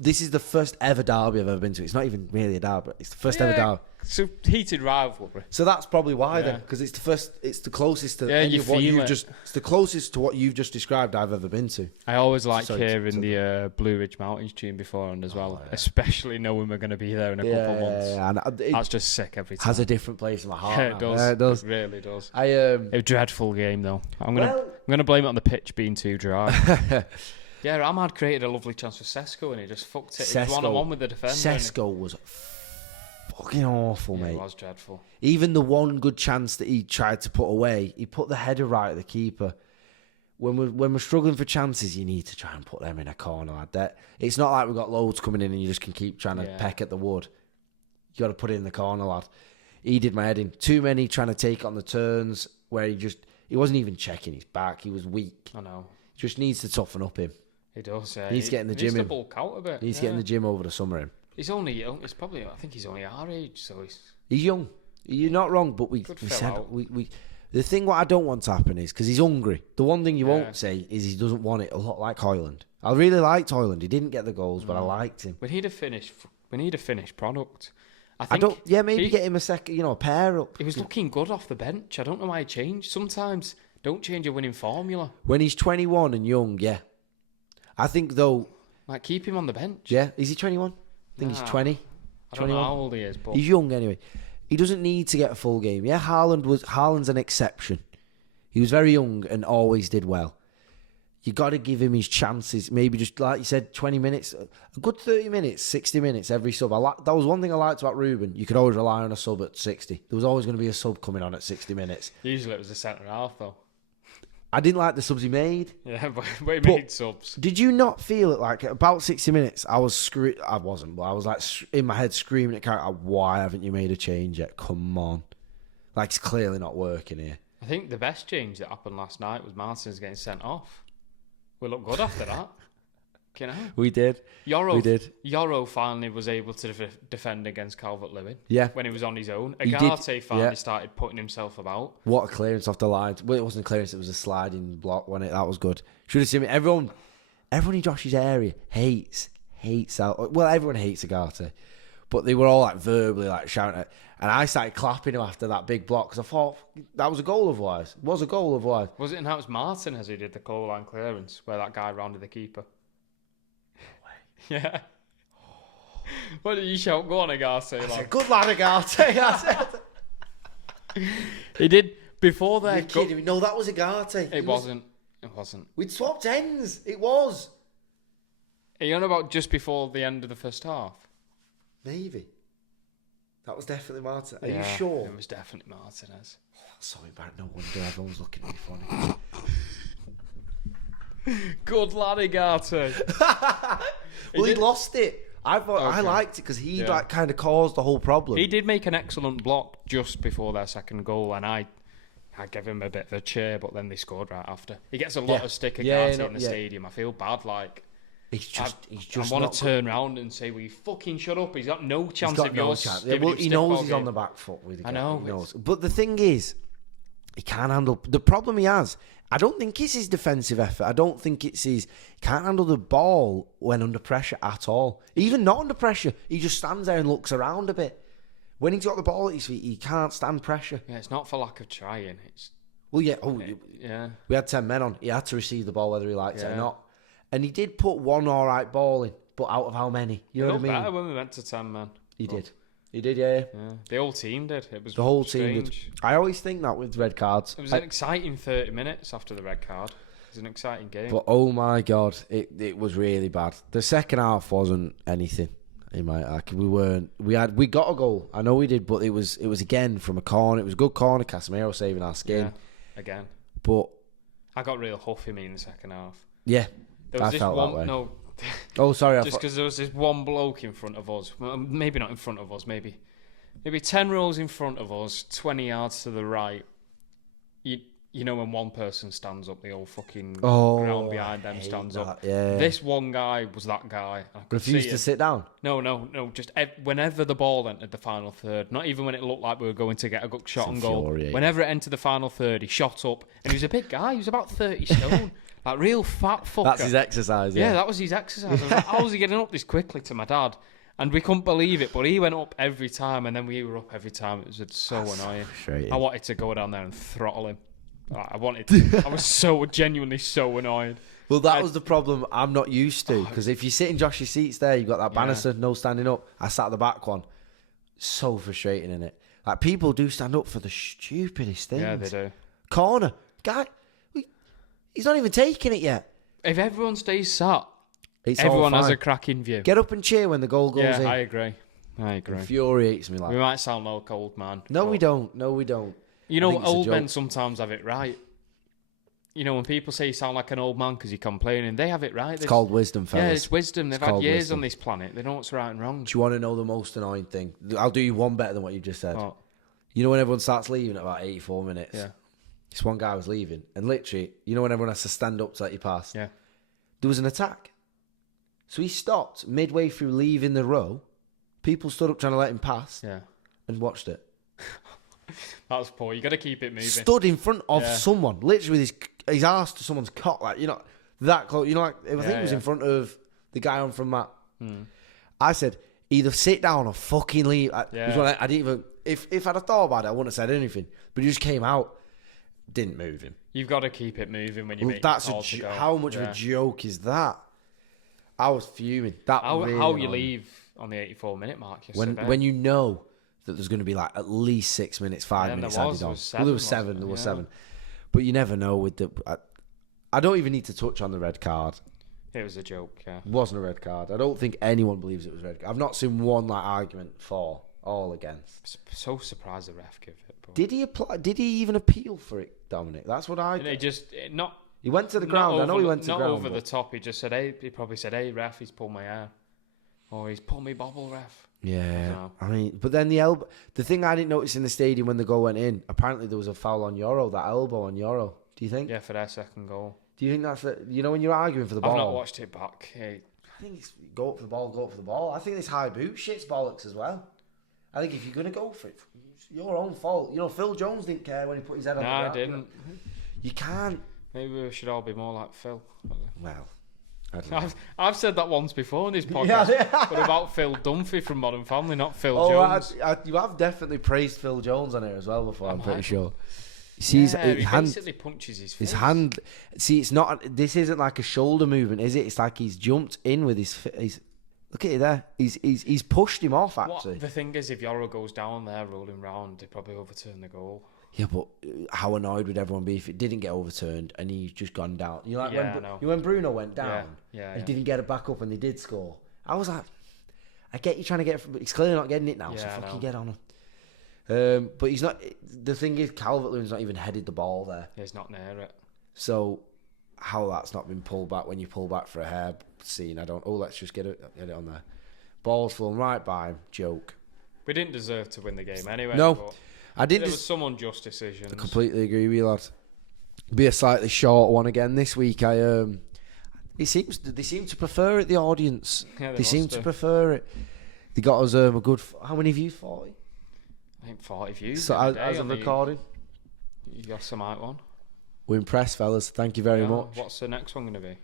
this is the first ever derby I've ever been to. It's not even really a derby. It's the first ever derby. So heated rivalry. So that's probably why then, because it's the first. It's the closest to you what feel you it. It's the closest to what you've just described I've ever been to. I always like hearing the Blue Ridge Mountains tune beforehand as well, especially knowing we're going to be there in a couple of months. And that's just sick every time. Has a different place in my heart. Yeah, it does. It does. It really does. A dreadful game though. I'm gonna blame it on the pitch being too dry. Yeah, Ahmad created a lovely chance for Sesko and he just fucked it. He was one-on-one with the defender. Sesko was fucking awful, mate. It was dreadful. Even the one good chance that he tried to put away, he put the header right at the keeper. When we're struggling for chances, you need to try and put them in a corner like that. It's not like we've got loads coming in and you just can keep trying to peck at the wood. You got to put it in the corner, lad. He did my head in. Too many trying to take on the turns where he wasn't even checking his back. He was weak. I know. Just needs to toughen up him. He does, yeah. He needs to get in the gym. He needs to bulk out a bit. He needs to get in the gym over the summer. Him. He's only young. I think he's only our age, so he's young. You're not wrong, but we said we the thing what I don't want to happen is because he's hungry. The one thing you won't say is he doesn't want it a lot like Hoyland. I really liked Hoyland. He didn't get the goals, but I liked him. We need a finished product. Maybe get him a second, a pair up. He was looking good off the bench. I don't know why he changed. Sometimes don't change a winning formula. When he's 21 and young, yeah. I think though, keep him on the bench. Yeah, is he 21? I think he's 20. I don't know how old he is, but he's young anyway. He doesn't need to get a full game. Yeah, Haaland's an exception. He was very young and always did well. You got to give him his chances. Maybe just like you said, 20 minutes, a good 30 minutes, 60 minutes every sub. That was one thing I liked about Ruben. You could always rely on a sub at 60. There was always going to be a sub coming on at 60 minutes. Usually it was a centre half though. I didn't like the subs he made. Yeah, but he made subs. Did you not feel it like at about 60 minutes? I wasn't, but I was like in my head screaming at character, why haven't you made a change yet? Come on. Like it's clearly not working here. I think the best change that happened last night was Martin's getting sent off. We looked good after that. We did. Yoro finally was able to defend against Calvert-Lewin. Yeah. When he was on his own. Agate finally started putting himself about. What a clearance off the line. Well, it wasn't a clearance, it was a sliding block, wasn't it? That was good. Should have seen it. Everyone in Josh's area hates out. Well, everyone hates Agate. But they were all verbally shouting at. And I started clapping him after that big block because I thought that was a goal otherwise. It was a goal otherwise. Was it? And that was Martin as he did the goal line clearance where that guy rounded the keeper. Yeah. What did you shout? Go on, Agate. Like, good lad, Agate. He did before that. You're kidding me? No, that was Agate. It wasn't. We'd swapped ends. It was. Are you on about just before the end of the first half? Maybe. That was definitely Martin. Are you sure? It was definitely Martinez. Oh, that's so embarrassing. No wonder everyone's looking at me funny. Good lad, Agate. Well, he lost it. I thought I liked it because he kind of caused the whole problem. He did make an excellent block just before their second goal, and I I gave him a bit of a cheer, but then they scored right after. He gets a lot of stick in the stadium. I feel bad. Like, he's just I want not to turn around and say, "Will you fucking shut up?" He's got no chance He's got of no yours. chance. Yeah, well, he knows he's on the back foot with the I guy. know. He knows. But the thing is, he can't handle the problem he has. I don't think it's his defensive effort. I don't think it's his. He can't handle the ball when under pressure at all. Even not under pressure, he just stands there and looks around a bit. When he's got the ball at his feet, he can't stand pressure. Yeah, it's not for lack of trying. It's yeah. yeah. We had 10 men on. He had to receive the ball whether he liked it or not. And he did put one all right ball in, but out of how many? You know what I mean? Better when we went to 10 men. He did. He did, yeah. The whole team did. It was The whole strange. team did. I always think that with red cards. It was an exciting 30 minutes after the red card. It was an exciting game. But oh my God, it was really bad. The second half wasn't anything. We got a goal. I know we did, but it was again from a corner. It was a good corner. Casemiro saving our skin. Yeah, again. But I got real huffy in the second half. Yeah, There was I this felt one, that way. No, Oh, sorry. just because there was this one bloke in front of us. Well, maybe not in front of us. Maybe 10 rows in front of us, 20 yards to the right. You know when one person stands up, the whole fucking ground behind them stands up. Yeah. This one guy was that guy. I could Refused see to him. sit down. No. Just whenever the ball entered the final third, not even when it looked like we were going to get a good shot on goal. Infuriating. Whenever it entered the final third, he shot up, and he was a big guy. He was about 30 stone, like real fat fucker. That's his exercise. Yeah. Yeah, that was his exercise. I was like, how was he getting up this quickly to my dad? And we couldn't believe it, but he went up every time, and then we were up every time. It was so annoying. frustrating. I wanted to go down there and throttle him. I was so genuinely so annoyed. Well, that was the problem I'm not used to, because if you sit in Josh's seats there, you've got that banister, no standing up. I sat at the back one. So frustrating, innit? Like, people do stand up for the stupidest things. Yeah, they do. Corner. Guy, he's not even taking it yet. If everyone stays sat, It's all everyone has fine. a cracking view. Get up and cheer when the goal goes in. Yeah, I agree. Infuriates me, like. We might sound like old man. No, but we don't. No, we don't. You I know, think it's a old men joke. sometimes have it right. You know, when people say you sound like an old man because you're complaining, they have it right. It's called wisdom, fellas. Yeah, it's wisdom. They've had called years wisdom. on this planet. They know what's right and wrong. Do you want to know the most annoying thing? I'll do you one better than what you just said. Oh, You know when everyone starts leaving at about 84 minutes? yeah. This one guy was leaving, and literally, you know when everyone has to stand up to let you pass? Yeah. There was an attack. So he stopped midway through leaving the row. People stood up trying to let him pass Yeah. and watched it. That's poor. You got to keep it moving. Stood in front of Yeah. someone, literally with his arse to someone's cock, like, you know, that close. You know, like, I think it was in front of the guy on from that. I said, either sit down or fucking leave. I didn't even. If I'd have thought about it, I wouldn't have said anything. But he just came out, didn't move him. You've got to keep it moving when you Well, make that's calls to go. how much of a joke is that? I was fuming. That How really you annoyed me. leave on the 84-minute mark yesterday. when you know that there's going to be like at least 6 minutes, 5 Yeah, minutes there added was. on. There was Well, there was seven, seven. There was wasn't it? 7. But you never know with the. I don't even need to touch on the red card. It was a joke, yeah. It wasn't a red card. I don't think anyone believes it was red. I've not seen one like argument for, all against. So surprised the ref gave it. But Did he apply? Did he even appeal for it, Dominic? That's what I. it just not. He went to the not ground. I know over he the- went to the not ground. over the but- top. He just said, "Hey," he probably said, "Hey, ref, he's pulled my hair," or "He's pulled me bobble, ref." Yeah, know. I mean, but then the elbow. The thing I didn't notice in the stadium when the goal went in, apparently there was a foul on Euro. That elbow on Euro. Do you think? Yeah, for their second goal. Do you think that's the? You know when you're arguing for the ball. I've not watched it back. Hey, I think it's go up for the ball, go up for the ball. I think this high boot shit's bollocks as well. I think if you're gonna go for it, it's your own fault. You know, Phil Jones didn't care when he put his head on no, the I ground. didn't. You can't. Maybe we should all be more like Phil. Well, I don't know. I've said that once before in this podcast, Yeah. but about Phil Dunphy from Modern Family, not Phil Oh, Jones. you have definitely praised Phil Jones on here as well before. I'm pretty have. sure. You see his Yeah, he hand. basically punches his face. His hand. See, it's not. This isn't like a shoulder movement, is it? It's like he's jumped in with his. Look at it there. He's pushed him off actually. The thing is, if Yoro goes down there rolling round, they probably overturn the goal. Yeah, but how annoyed would everyone be if it didn't get overturned and he's just gone down? You know, like Yeah, I know. when Bruno went down Yeah, and yeah. didn't get it back up and they did score. I was like, I get you trying to get it from, he's clearly not getting it now, so Yeah, I fucking know. get on him. But he's not. The thing is, Calvert-Lewin's not even headed the ball there. He's not near it. So how that's not been pulled back when you pull back for a hair scene, I don't. Oh, let's just get it on there. Ball's flown right by him. Joke. We didn't deserve to win the game anyway. No. But I didn't. There was some unjust decisions. I completely agree with you, lad. Be a slightly short one again this week. They seem to prefer it. The audience. Yeah, they seem to prefer it. They got us a good. How many views? 40. I think 40 views. So the other as day of on the recording, Yosemite one. we're impressed, fellas. Thank you very much. What's the next one going to be?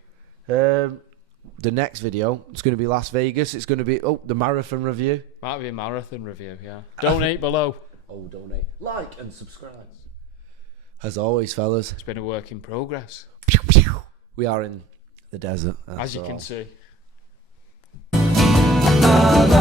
The next video, it's going to be Las Vegas. It's going to be the marathon review. Might be a marathon review. Yeah. Donate below. Donate, like, and subscribe. As always, fellas, It's been a work in progress, we are in the desert. as you can see. La, la,